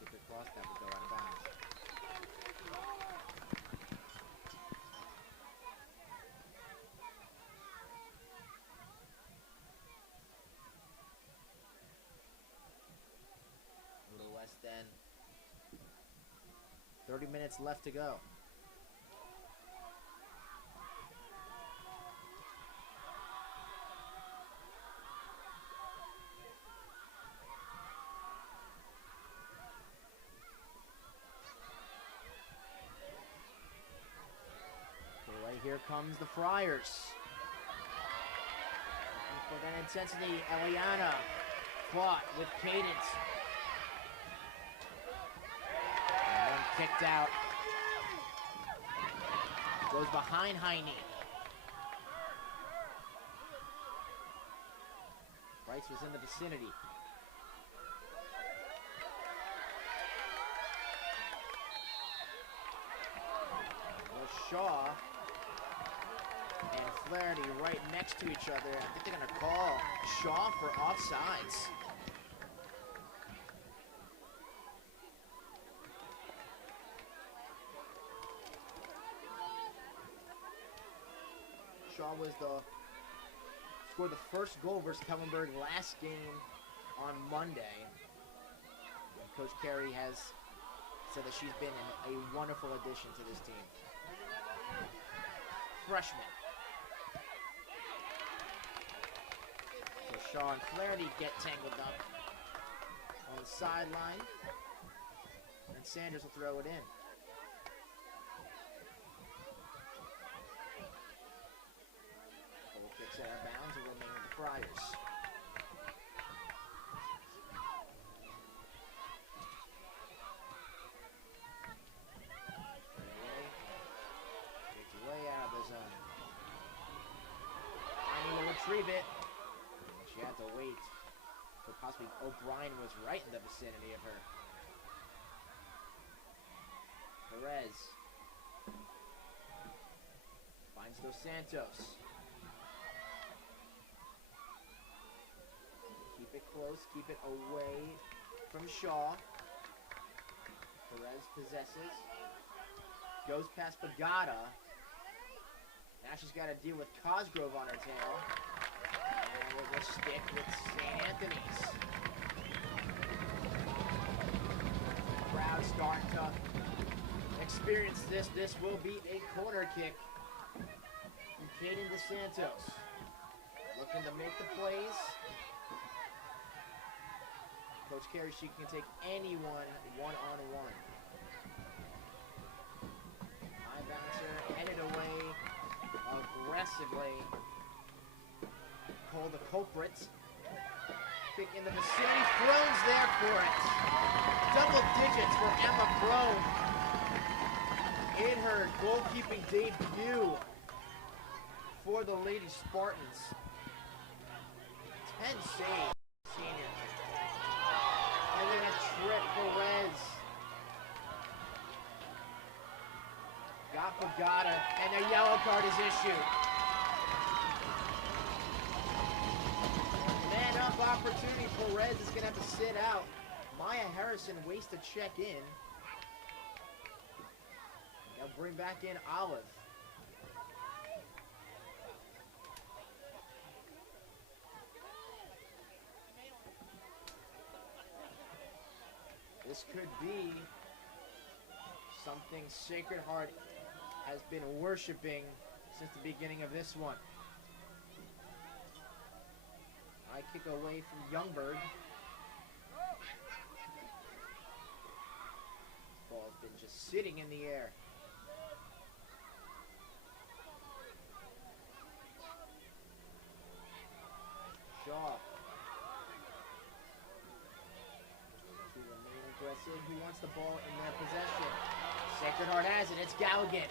Kick across, that would go out of bounds. A little less than 30 minutes left to go. Play comes the Friars. Looking for that intensity. Eliana fought with cadence. And then kicked out. Goes behind Heine. Rice was in the vicinity. Shaw and Flaherty right next to each other. I think they're going to call Shaw for offsides. Shaw scored the first goal versus Kellenberg last game on Monday. And Coach Carey has said that she's been a wonderful addition to this team. Freshman. So Shaw and Flaherty get tangled up on the sideline. And Sanders will throw it in. Goal kicks out of bounds and will remain with the Friars. Way out of the zone. Heine will retrieve it. She had to wait for possibly O'Brien was right in the vicinity of her. Perez finds Dos Santos. Keep it close, keep it away from Shaw. Perez possesses. Goes past Pagata. Now she's got to deal with Cosgrove on her tail. And it will stick with St. Anthony's. Crowd starting to experience this. This will be a corner kick from Kaden DeSantos. Looking to make the plays. Coach Carey, she can take anyone one-on-one. High bouncer, headed away aggressively. Pull the culprits. Kick in the vicinity. Thrones there for it. Double digits for Emma Crone in her goalkeeping debut for the Lady Spartans. 10 saves, senior. And then a trip Perez. Got Pagata, and a yellow card is issued. Man up opportunity. Perez is going to have to sit out. Maya Harrison waits to check in. They'll bring back in Olive. This could be something Sacred Heart has been worshiping since the beginning of this one. High kick away from Youngberg. Ball's been just sitting in the air. Shaw. To remain aggressive. Who wants the ball in their possession? Sacred Heart has it. It's Galligan.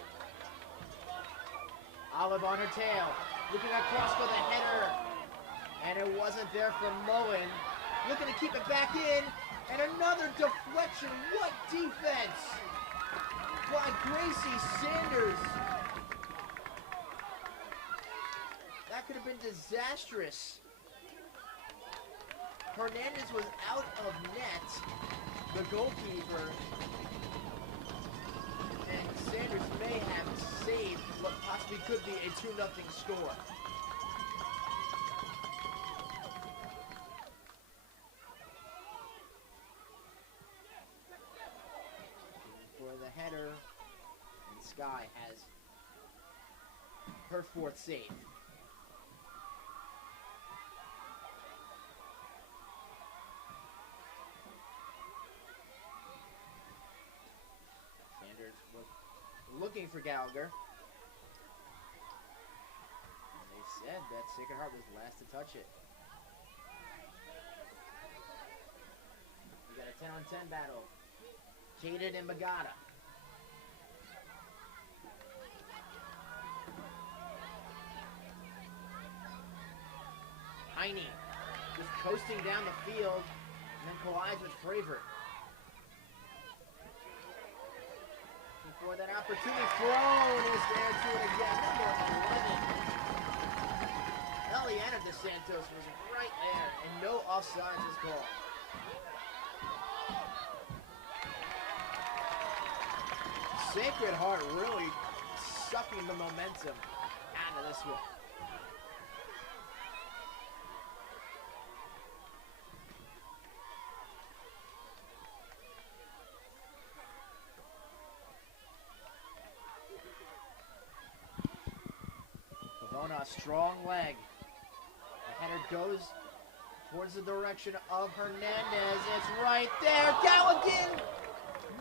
Olive on her tail. Looking across for the header. And it wasn't there for Mullen. Looking to keep it back in. And another deflection. What defense by Gracie Sanders. That could have been disastrous. Hernandez was out of net. The goalkeeper. And Sanders may have saved what possibly could be a 2-0 score. For the header, and Sky has her 4th save. Sanders was looking for Gallagher. said that Sacred Heart was last to touch it. We got a 10-on-10 battle. Jaden and Magada. Heine just coasting down the field and then collides with Fravert. Before that opportunity, thrown is there to it again. Number 11. Eliana DeSantos was right there, and no offsides is called. Sacred Heart really sucking the momentum out of this one. Pavona, strong leg. The header goes towards the direction of Hernandez. It's right there. Galligan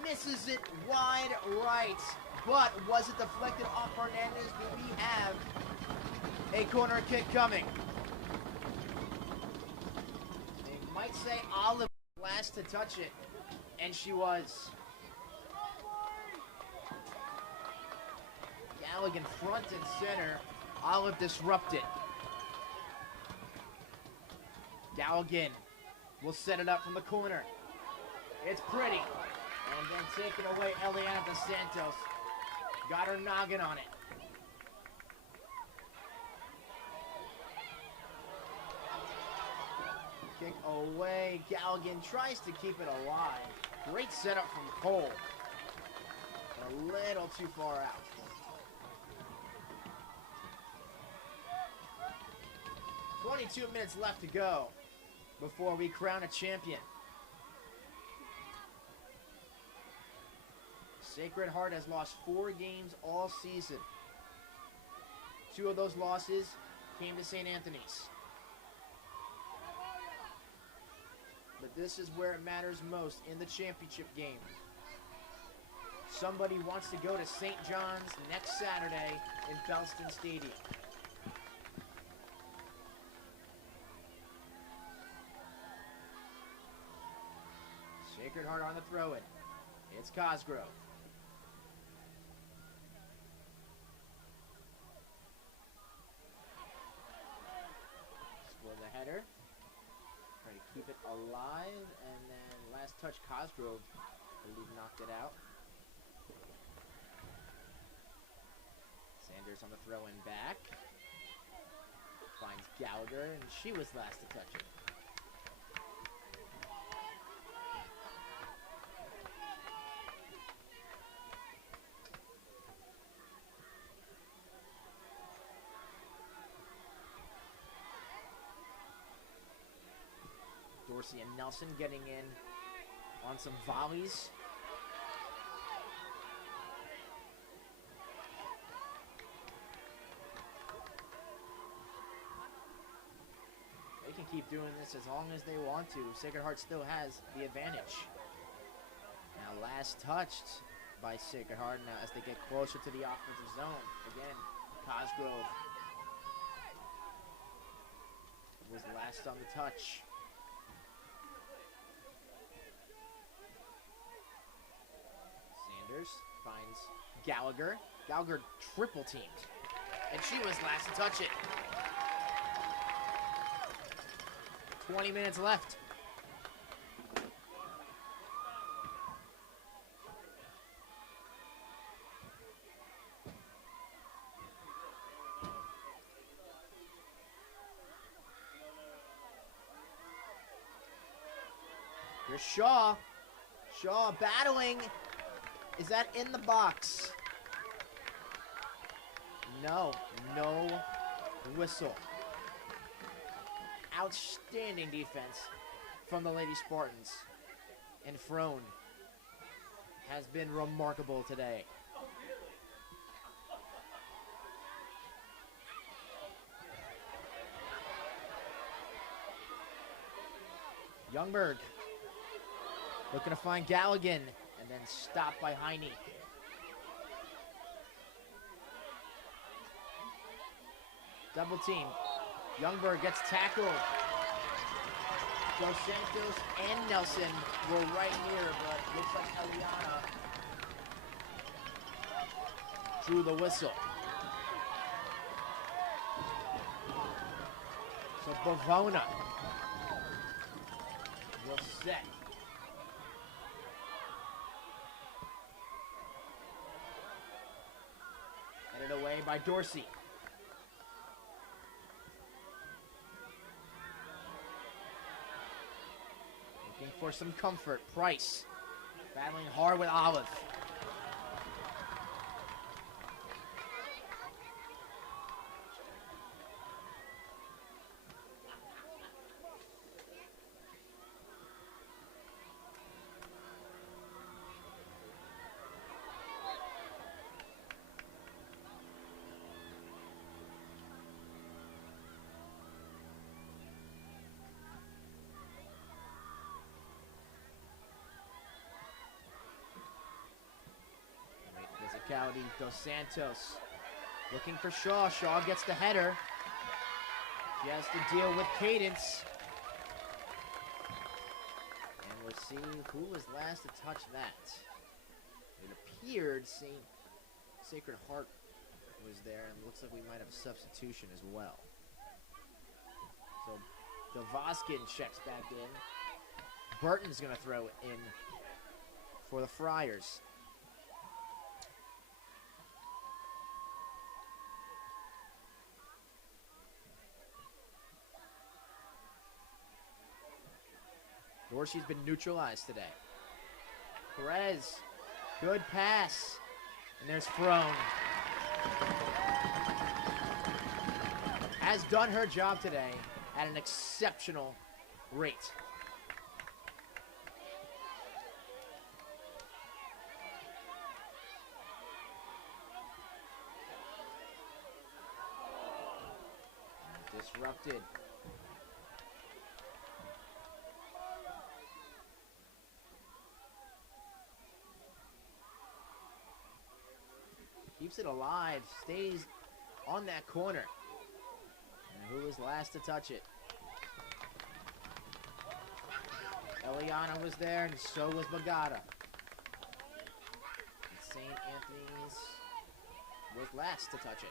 misses it wide right. But was it deflected off Hernandez? Do we have a corner kick coming? They might say Olive last to touch it, and she was. Galligan front and center. Olive disrupted. Galligan will set it up from the corner. It's pretty. And then taken away Eliana DeSantos. Got her noggin on it. Kick away. Galligan tries to keep it alive. Great setup from Cole. A little too far out. .22 minutes left to go before we crown a champion. Sacred Heart has lost 4 games all season. 2 of those losses came to St. Anthony's. But this is where it matters most in the championship game. Somebody wants to go to St. John's next Saturday in Belston Stadium. Sacred Heart on the throw-in. It's Cosgrove. Score the header. Try to keep it alive, and then last touch Cosgrove, I believe, knocked it out. Sanders on the throw-in back. Finds Gallagher, and she was last to touch it. Dorsey and Nelson getting in on some volleys. They can keep doing this as long as they want to. Sacred Heart still has the advantage. Now last touched by Sacred Heart now as they get closer to the offensive zone. Again, Cosgrove was last on the touch. Finds Gallagher. Gallagher triple teamed. And she was last to touch it. 20 minutes left. Here's Shaw. Shaw battling. Is that in the box? No, no whistle. Outstanding defense from the Lady Spartans. And Frone has been remarkable today. Youngberg looking to find Galligan. And then stopped by Heine. Double team. Youngberg gets tackled. Dos Santos and Nelson were right here, but looks like Eliana drew the whistle. So Bavona will set. Headed away by Dorsey. Looking for some comfort. Price battling hard with Olive. Physicality, Dos Santos looking for Shaw. Shaw gets the header. She has to deal with Cadence. And we'll see who was last to touch that. It appeared Sacred Heart was there, and looks like we might have a substitution as well. So Devoskin checks back in. Burton's going to throw it in for the Friars. Dorsey's been neutralized today. Perez, good pass. And there's Frone. Has done her job today at an exceptional rate. Disrupted. Keeps it alive, stays on that corner. And who was last to touch it? Eliana was there, and so was Bagata. St. Anthony's was last to touch it.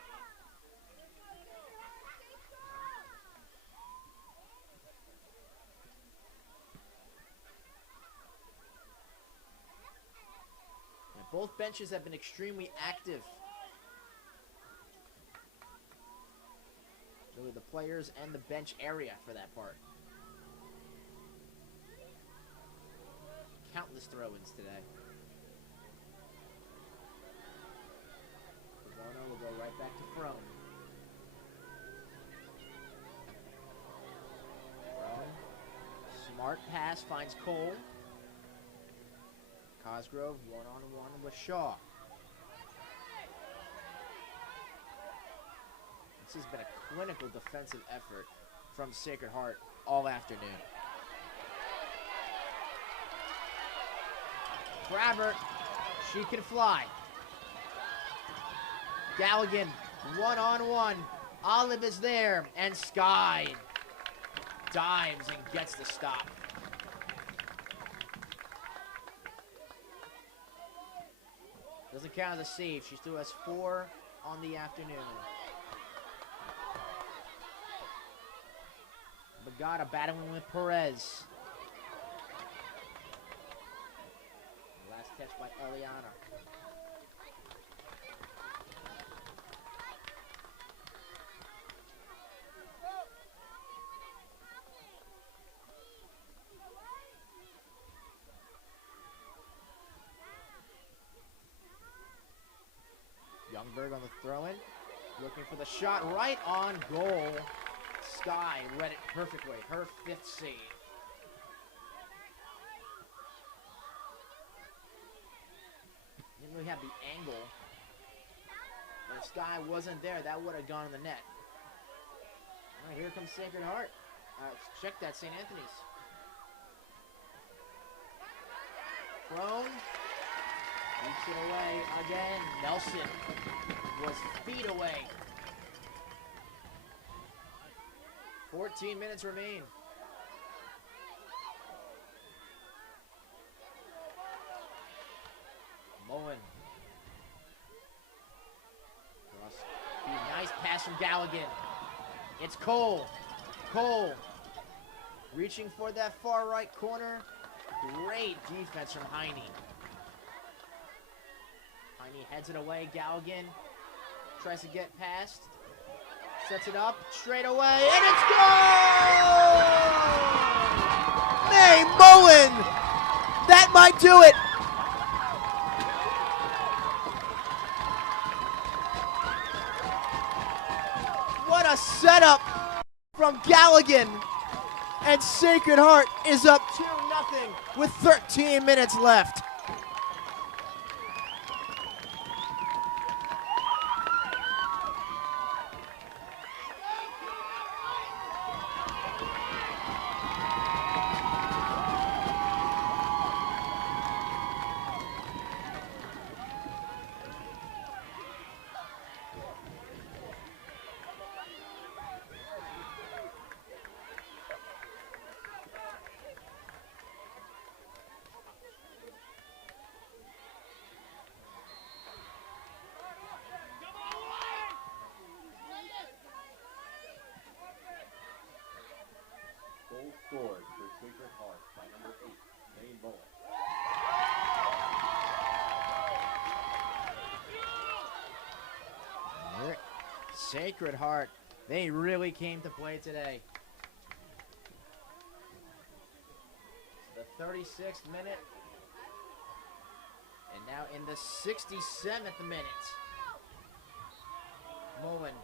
And both benches have been extremely active. Really the players and the bench area for that part. Countless throw-ins today. Pavono will go right back to Frone. Frone. Smart pass finds Cole. Cosgrove one-on-one with Shaw. This has been a clinical defensive effort from Sacred Heart all afternoon. Travert, she can fly. Galligan, one-on-one. Olive is there, and Sky dives and gets the stop. Doesn't count as a save. She still has 4 on the afternoon. Bagata battling with Perez. Last catch by Eliana. Youngberg on the throw-in. Looking for the shot right on goal. Sky read it perfectly. Her 5th save. Didn't really have the angle. But if Sky wasn't there, that would have gone in the net. All right, here comes Sacred Heart. Check that, St. Anthony's. Frone. Keeps it away again. Nelson was feet away. 14 minutes remain. Mullen. Nice pass from Galligan. It's Cole. Cole reaching for that far right corner. Great defense from Heine. Heine heads it away. Galligan tries to get past. Sets it up straight away, and it's goal! May Mullen! That might do it! What a setup from Galligan! And Sacred Heart is up 2-0 with 13 minutes left. Goal scored for Sacred Heart by number 8, May Mullen. Sacred Heart, they really came to play today. The 36th minute, and now in the 67th minute, Mullen.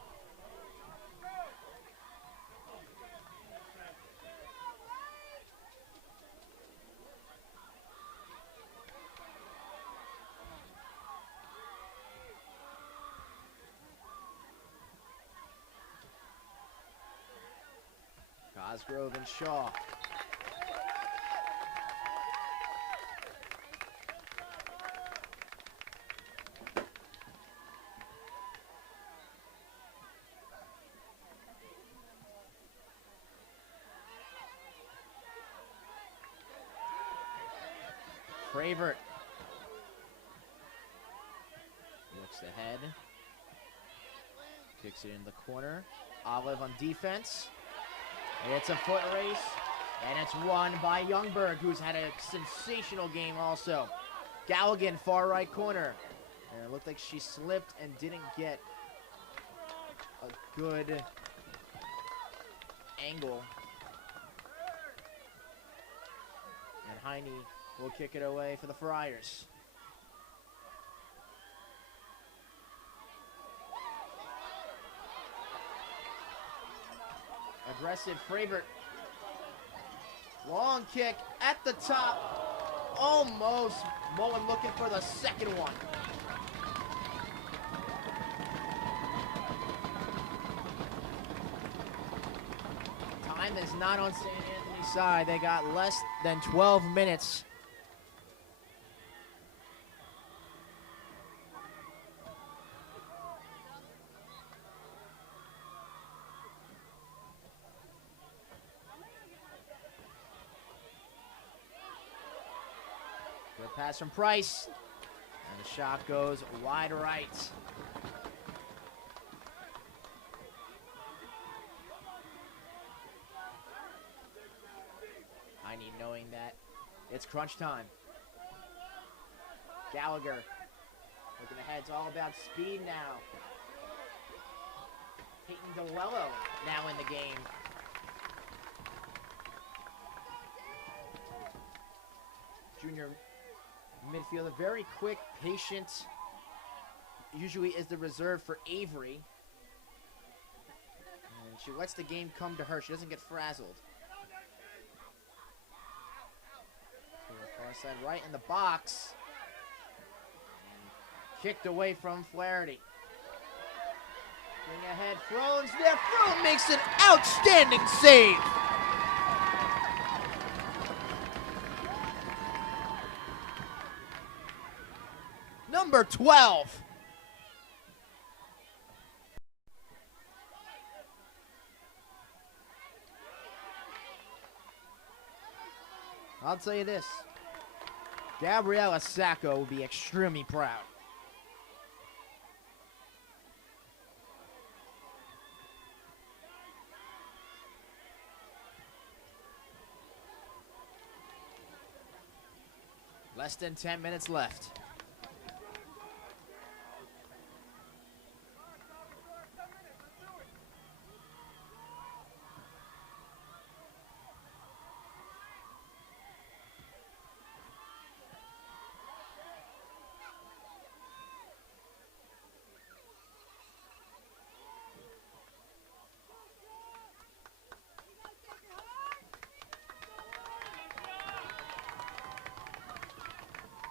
Cosgrove and Shaw. Fravert looks ahead, kicks it in the corner. Olive on defense. It's a foot race, and it's won by Youngberg, who's had a sensational game also. Galligan, far right corner. And it looked like she slipped and didn't get a good angle. And Heine will kick it away for the Friars. Aggressive Fravert. Long kick at the top. Almost. Mullen looking for the second one. Time is not on St. Anthony's side. They got less than 12 minutes. Good pass from Price. And the shot goes wide right. Heine knowing that it's crunch time. Gallagher looking ahead. It's all about speed now. Peyton DeLello now in the game. Junior midfielder, very quick, patient. Usually is the reserve for Avery. And she lets the game come to her. She doesn't get frazzled. Far side right in the box. And kicked away from Flaherty. Bring ahead, Frone's there. Frone makes an outstanding save. Number 12. I'll tell you this. Gabriella Sacco will be extremely proud. Less than 10 minutes left.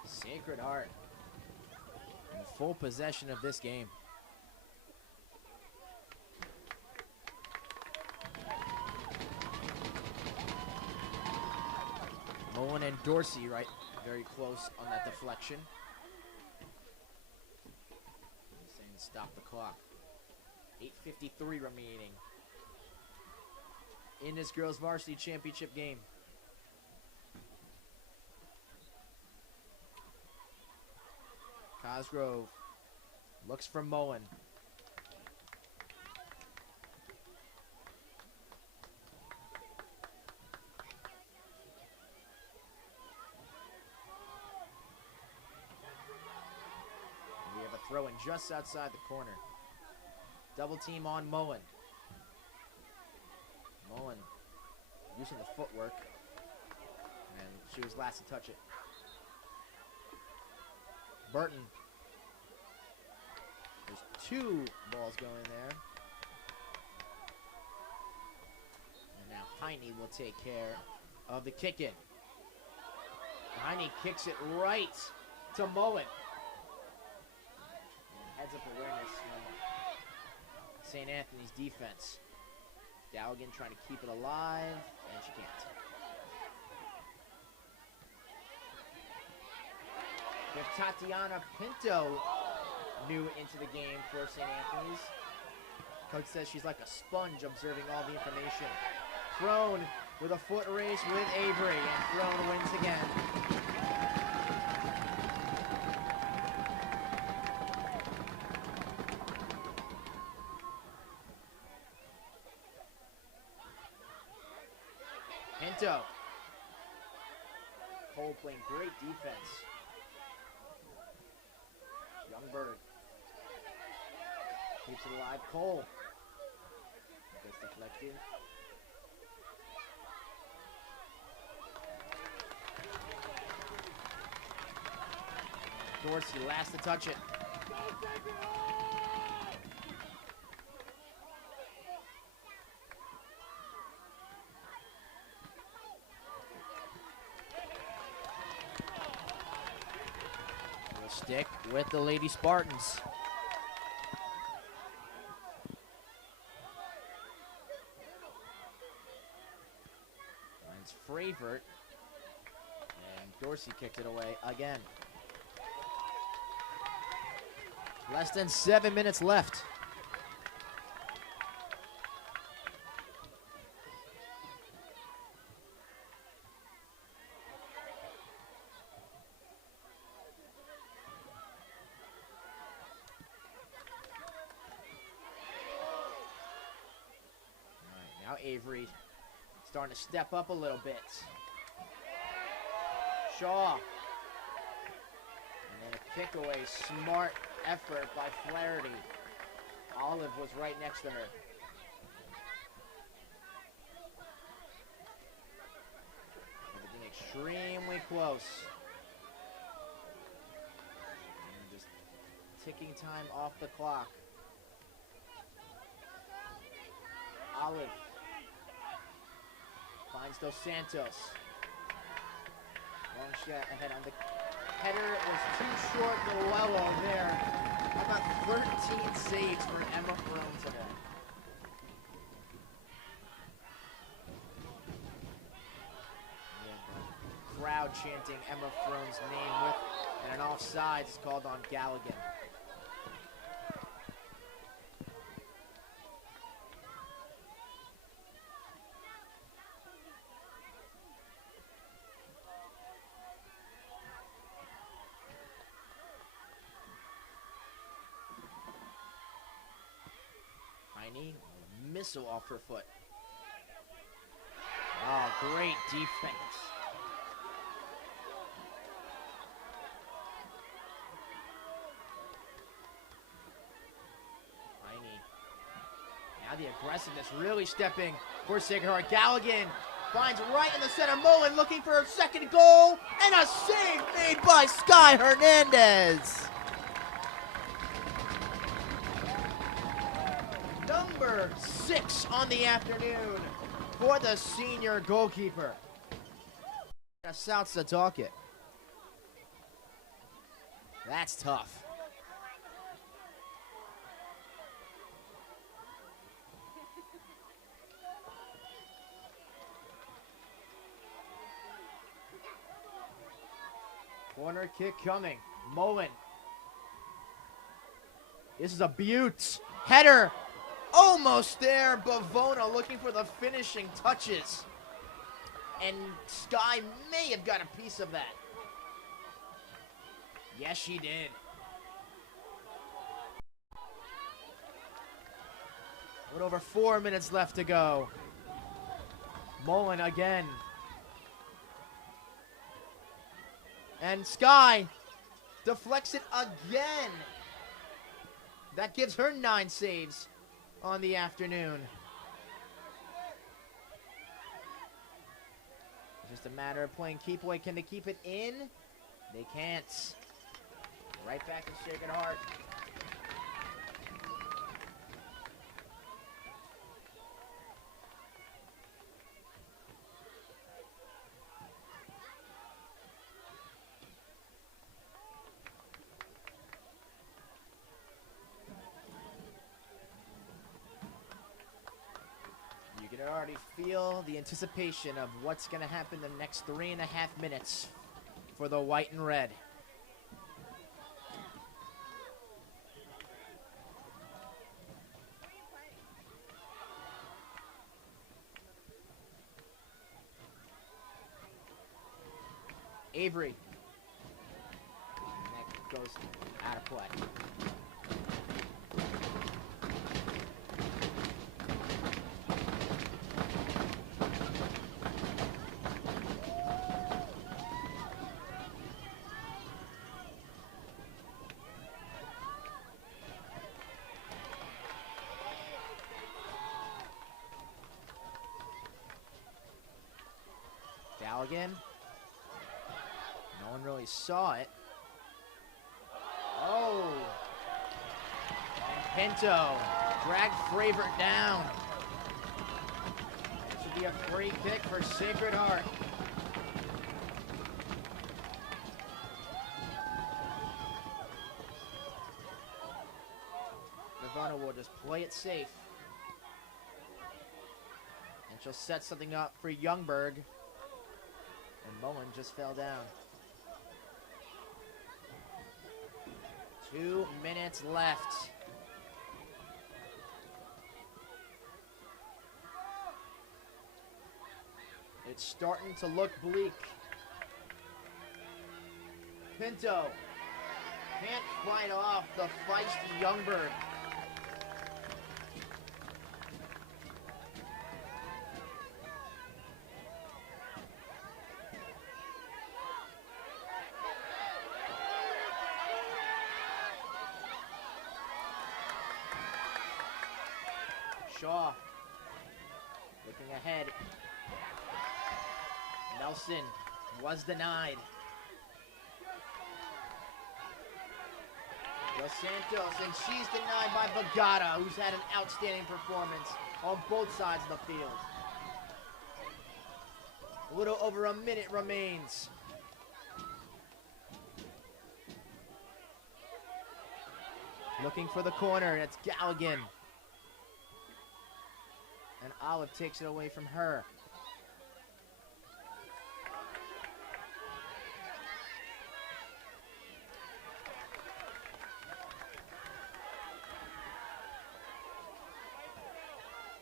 Sacred Heart in full possession of this game. Mullen and Dorsey right very close on that deflection. Saying stop the clock. 8:53 remaining in this girls varsity championship game. Cosgrove looks for Mullen. We have a throw in just outside the corner. Double team on Mullen. Mullen using the footwork, and she was last to touch it. Burton. There's two balls going there. And now Piney will take care of the kick in. Piney kicks it right to Mullen. Heads up awareness from St. Anthony's defense. Galligan trying to keep it alive, and she can't. We have Tatiana Pinto new into the game for St. Anthony's. Coach says she's like a sponge observing all the information. Throne with a foot race with Avery, and Throne wins again. Pinto. Cole playing great defense. Youngberg keeps it alive. Cole gets deflected. Dorsey last to touch it. Stick with the Lady Spartans. Finds Fravert, and Dorsey kicked it away again. Less than 7 minutes left. Now Avery starting to step up a little bit. Shaw. And then a kick away. Smart effort by Flaherty. Olive was right next to her. Everything extremely close. And just ticking time off the clock. Olive finds Dos Santos. Long shot ahead on the header. It was too short. Noello there. How about 13 saves for Emma Frome today? Yeah, crowd chanting Emma Frome's name with, and an offsides is called on Galligan. Heine, missile off her foot. Oh, great defense. Heine. Now the aggressiveness really stepping for Sacred Heart. Galligan finds right in the center. Mullen looking for her second goal. And a save made by Sky Hernandez. Number 6 on the afternoon for the senior goalkeeper. South Setauket. That's tough. Corner kick coming. Mullen. This is a beaut. Header. Almost there. Bavona looking for the finishing touches. And Sky may have got a piece of that. Yes, she did. With over 4 minutes left to go. Mullen again. And Sky deflects it again. That gives her 9 saves on the afternoon. It's just a matter of playing keep away. Can they keep it in? They can't. Right back to Sacred Heart. You can already feel the anticipation of what's going to happen the next 3.5 minutes for the white and red. Avery. And that goes out of play. Galligan. No one really saw it. Oh. And Pinto dragged Fravert down. This would be a free kick for Sacred Heart. Nirvana will just play it safe. And she'll set something up for Youngberg. And Mullen just fell down. 2 minutes left. It's starting to look bleak. Pinto can't fight off the feisty Youngberg. Shaw looking ahead. Nelson was denied. Dos Santos, and she's denied by Bagata, who's had an outstanding performance on both sides of the field. A little over a minute remains. Looking for the corner, it's Galligan. And Olive takes it away from her.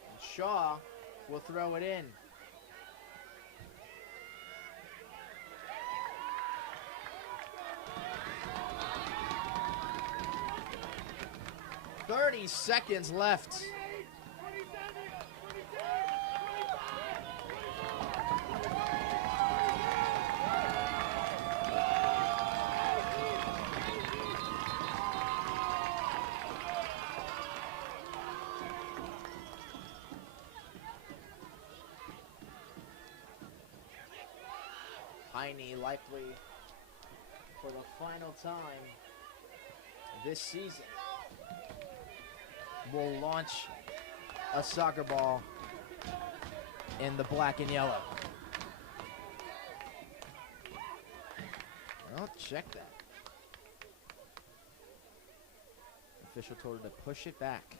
And Shaw will throw it in. "30 seconds left Heine likely for the final time this season will launch a soccer ball in the black and yellow. Well, check that. Official told her to push it back.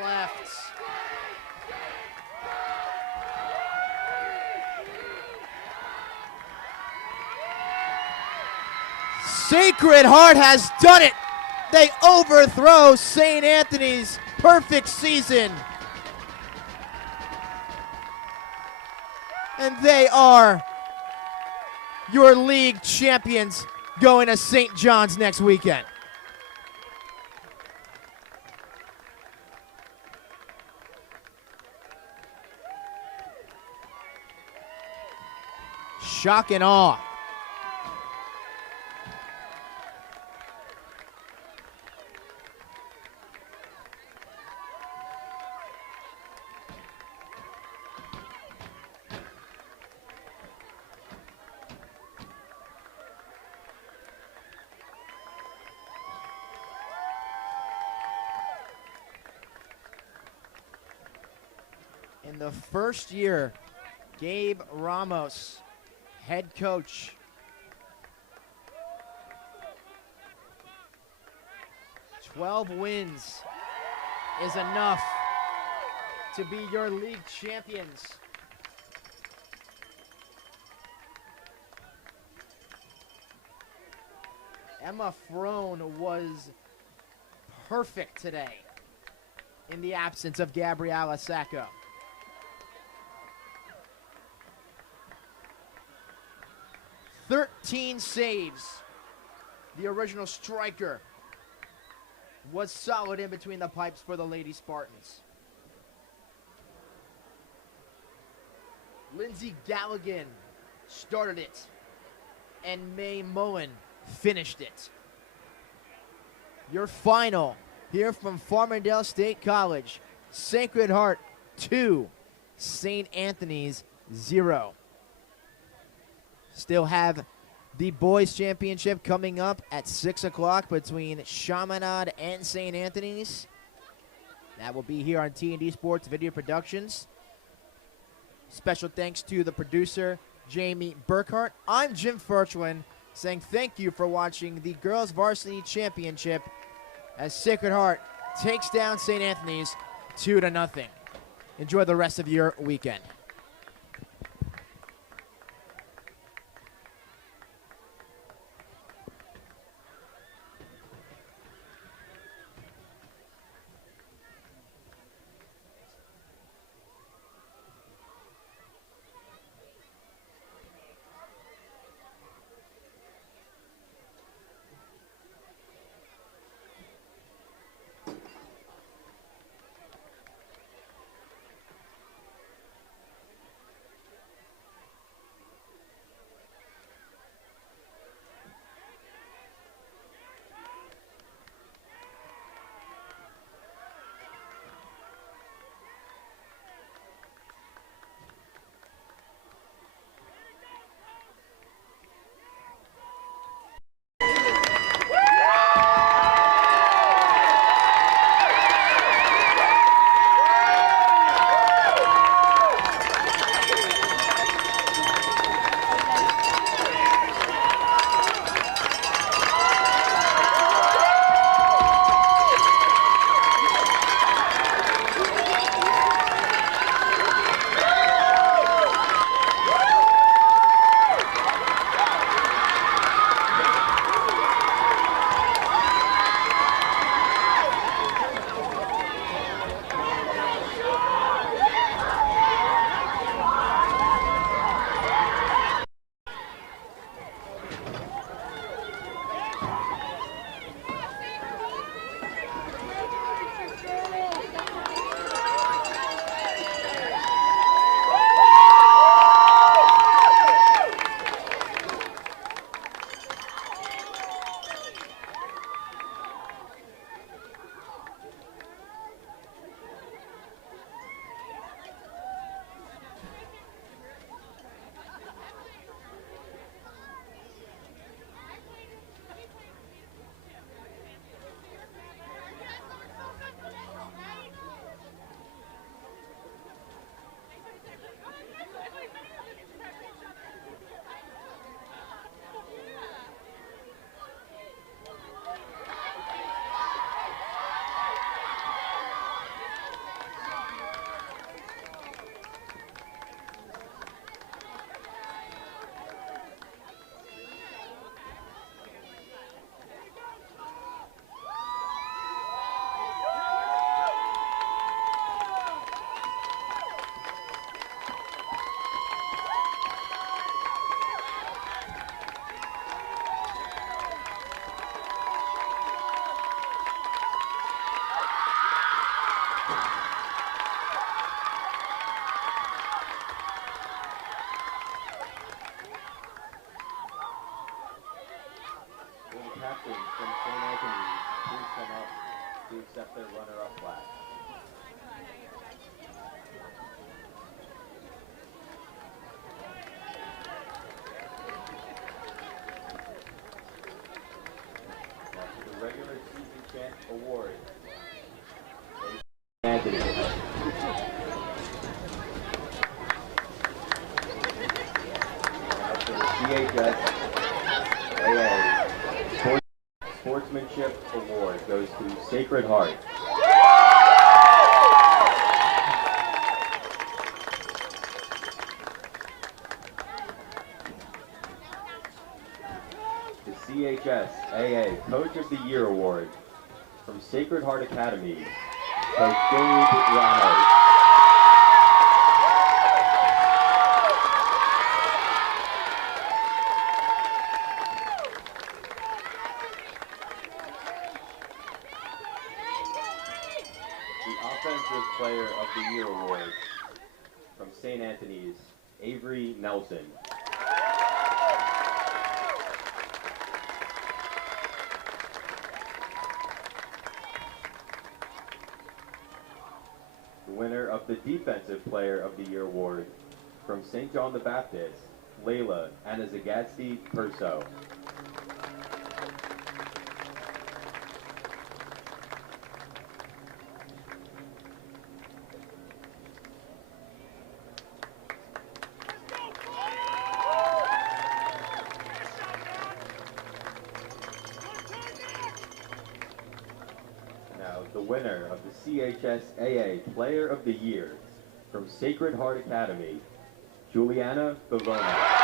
Left. Sacred Heart has done it. They overthrow St. Anthony's perfect season. And they are your league champions going to St. John's next weekend. Shock and awe. In the first year, Gabe Ramos, head coach, "12 wins is enough to be your league champions." Emma Frone was perfect today in the absence of Gabriella Sacco. 13 saves. The original striker was solid in between the pipes for the Lady Spartans. Lindsay Galligan started it, and May Mullen finished it. Your final here from Farmingdale State College: Sacred Heart 2, St. Anthony's 0. Still have the boys championship coming up at 6 o'clock between Chaminade and St. Anthony's. That will be here on T&D Sports Video Productions. Special thanks to the producer, Jamie Burkhart. I'm Jim Furchwin, saying thank you for watching the Girls Varsity Championship as Sacred Heart takes down St. Anthony's 2-0. Enjoy the rest of your weekend. captains from St. Anthony's please come up to accept their runner-up plaque. Now for the regular season champ award, Anthony. Now for the CHSGAA Sportsmanship Award goes to Sacred Heart. The CHSAA Coach of the Year Award from Sacred Heart Academy, Coach Dave Ramos. The Offensive Player of the Year Award from St. Anthony's, Avery Nelson. The winner of the Defensive Player of the Year Award from St. John the Baptist, Layla Anazagasti Perso. Now, the winner of the CHSAA Player of the Year from Sacred Heart Academy, Juliana Bavona.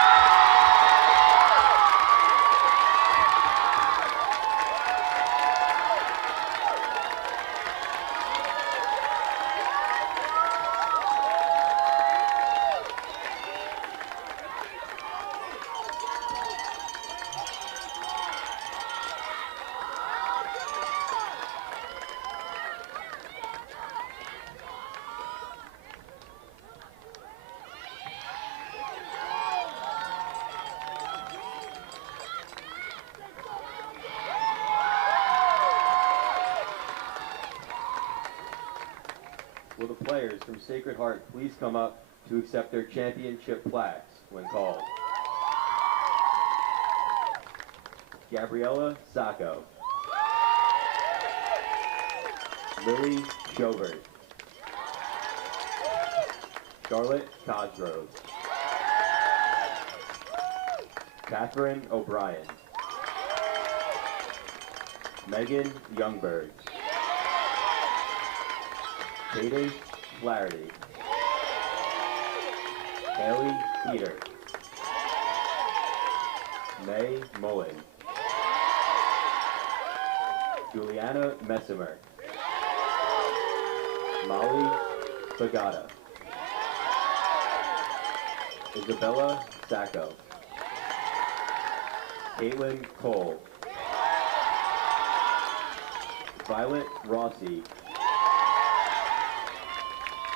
Will the players from Sacred Heart please come up to accept their championship plaques when called? Gabriella Sacco. Lily Schobert. Charlotte Cosgrove. Catherine O'Brien. Megan Youngberg. Katie Flaherty. Haley Peter. May Mullen. Juliana Messimer. Molly Bagata. Isabella Sacco. Caitlin Cole. Violet Rossi.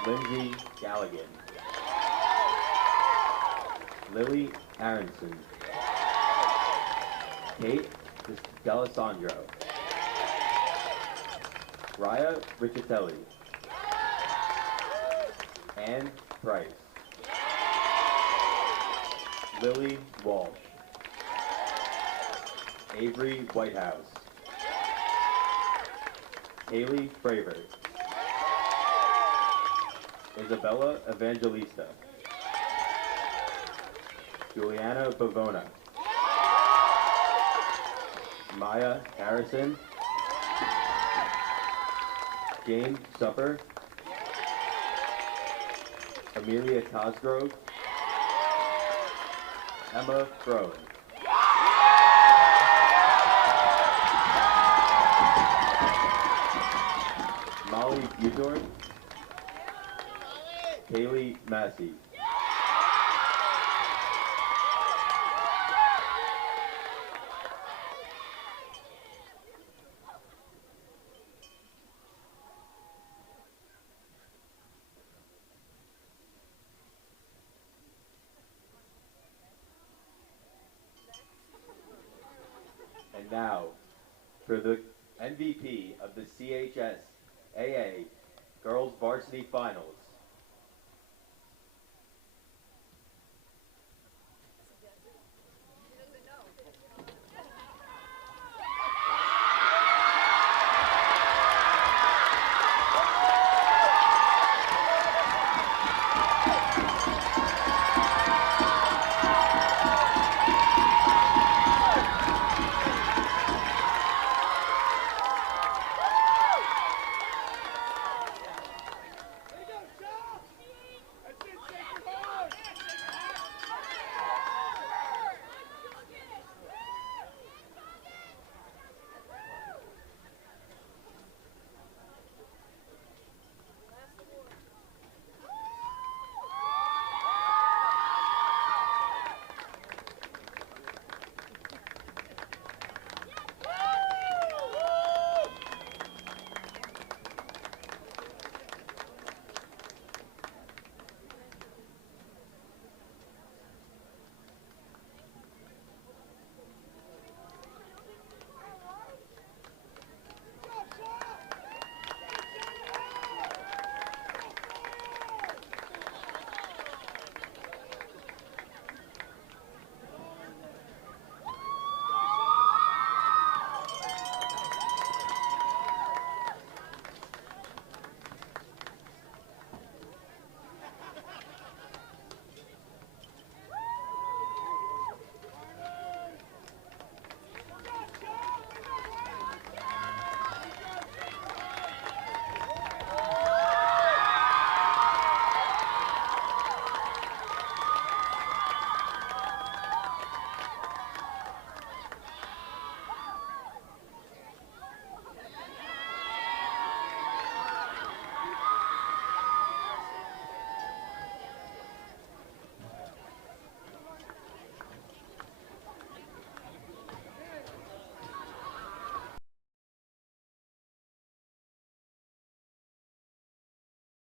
Lindsay Galligan. Lily Aronson. Kate D'Alessandro. Raya Riccitelli. Ann Price. Lily Walsh. Avery Whitehouse. Haley Fravor. Isabella Evangelista. Juliana Bavona. Maya Harrison. James Supper. Amelia Cosgrove. Emma Froen. Molly Buzor. Kaylee Massey. And now, for the MVP of the CHSAA Girls Varsity Finals,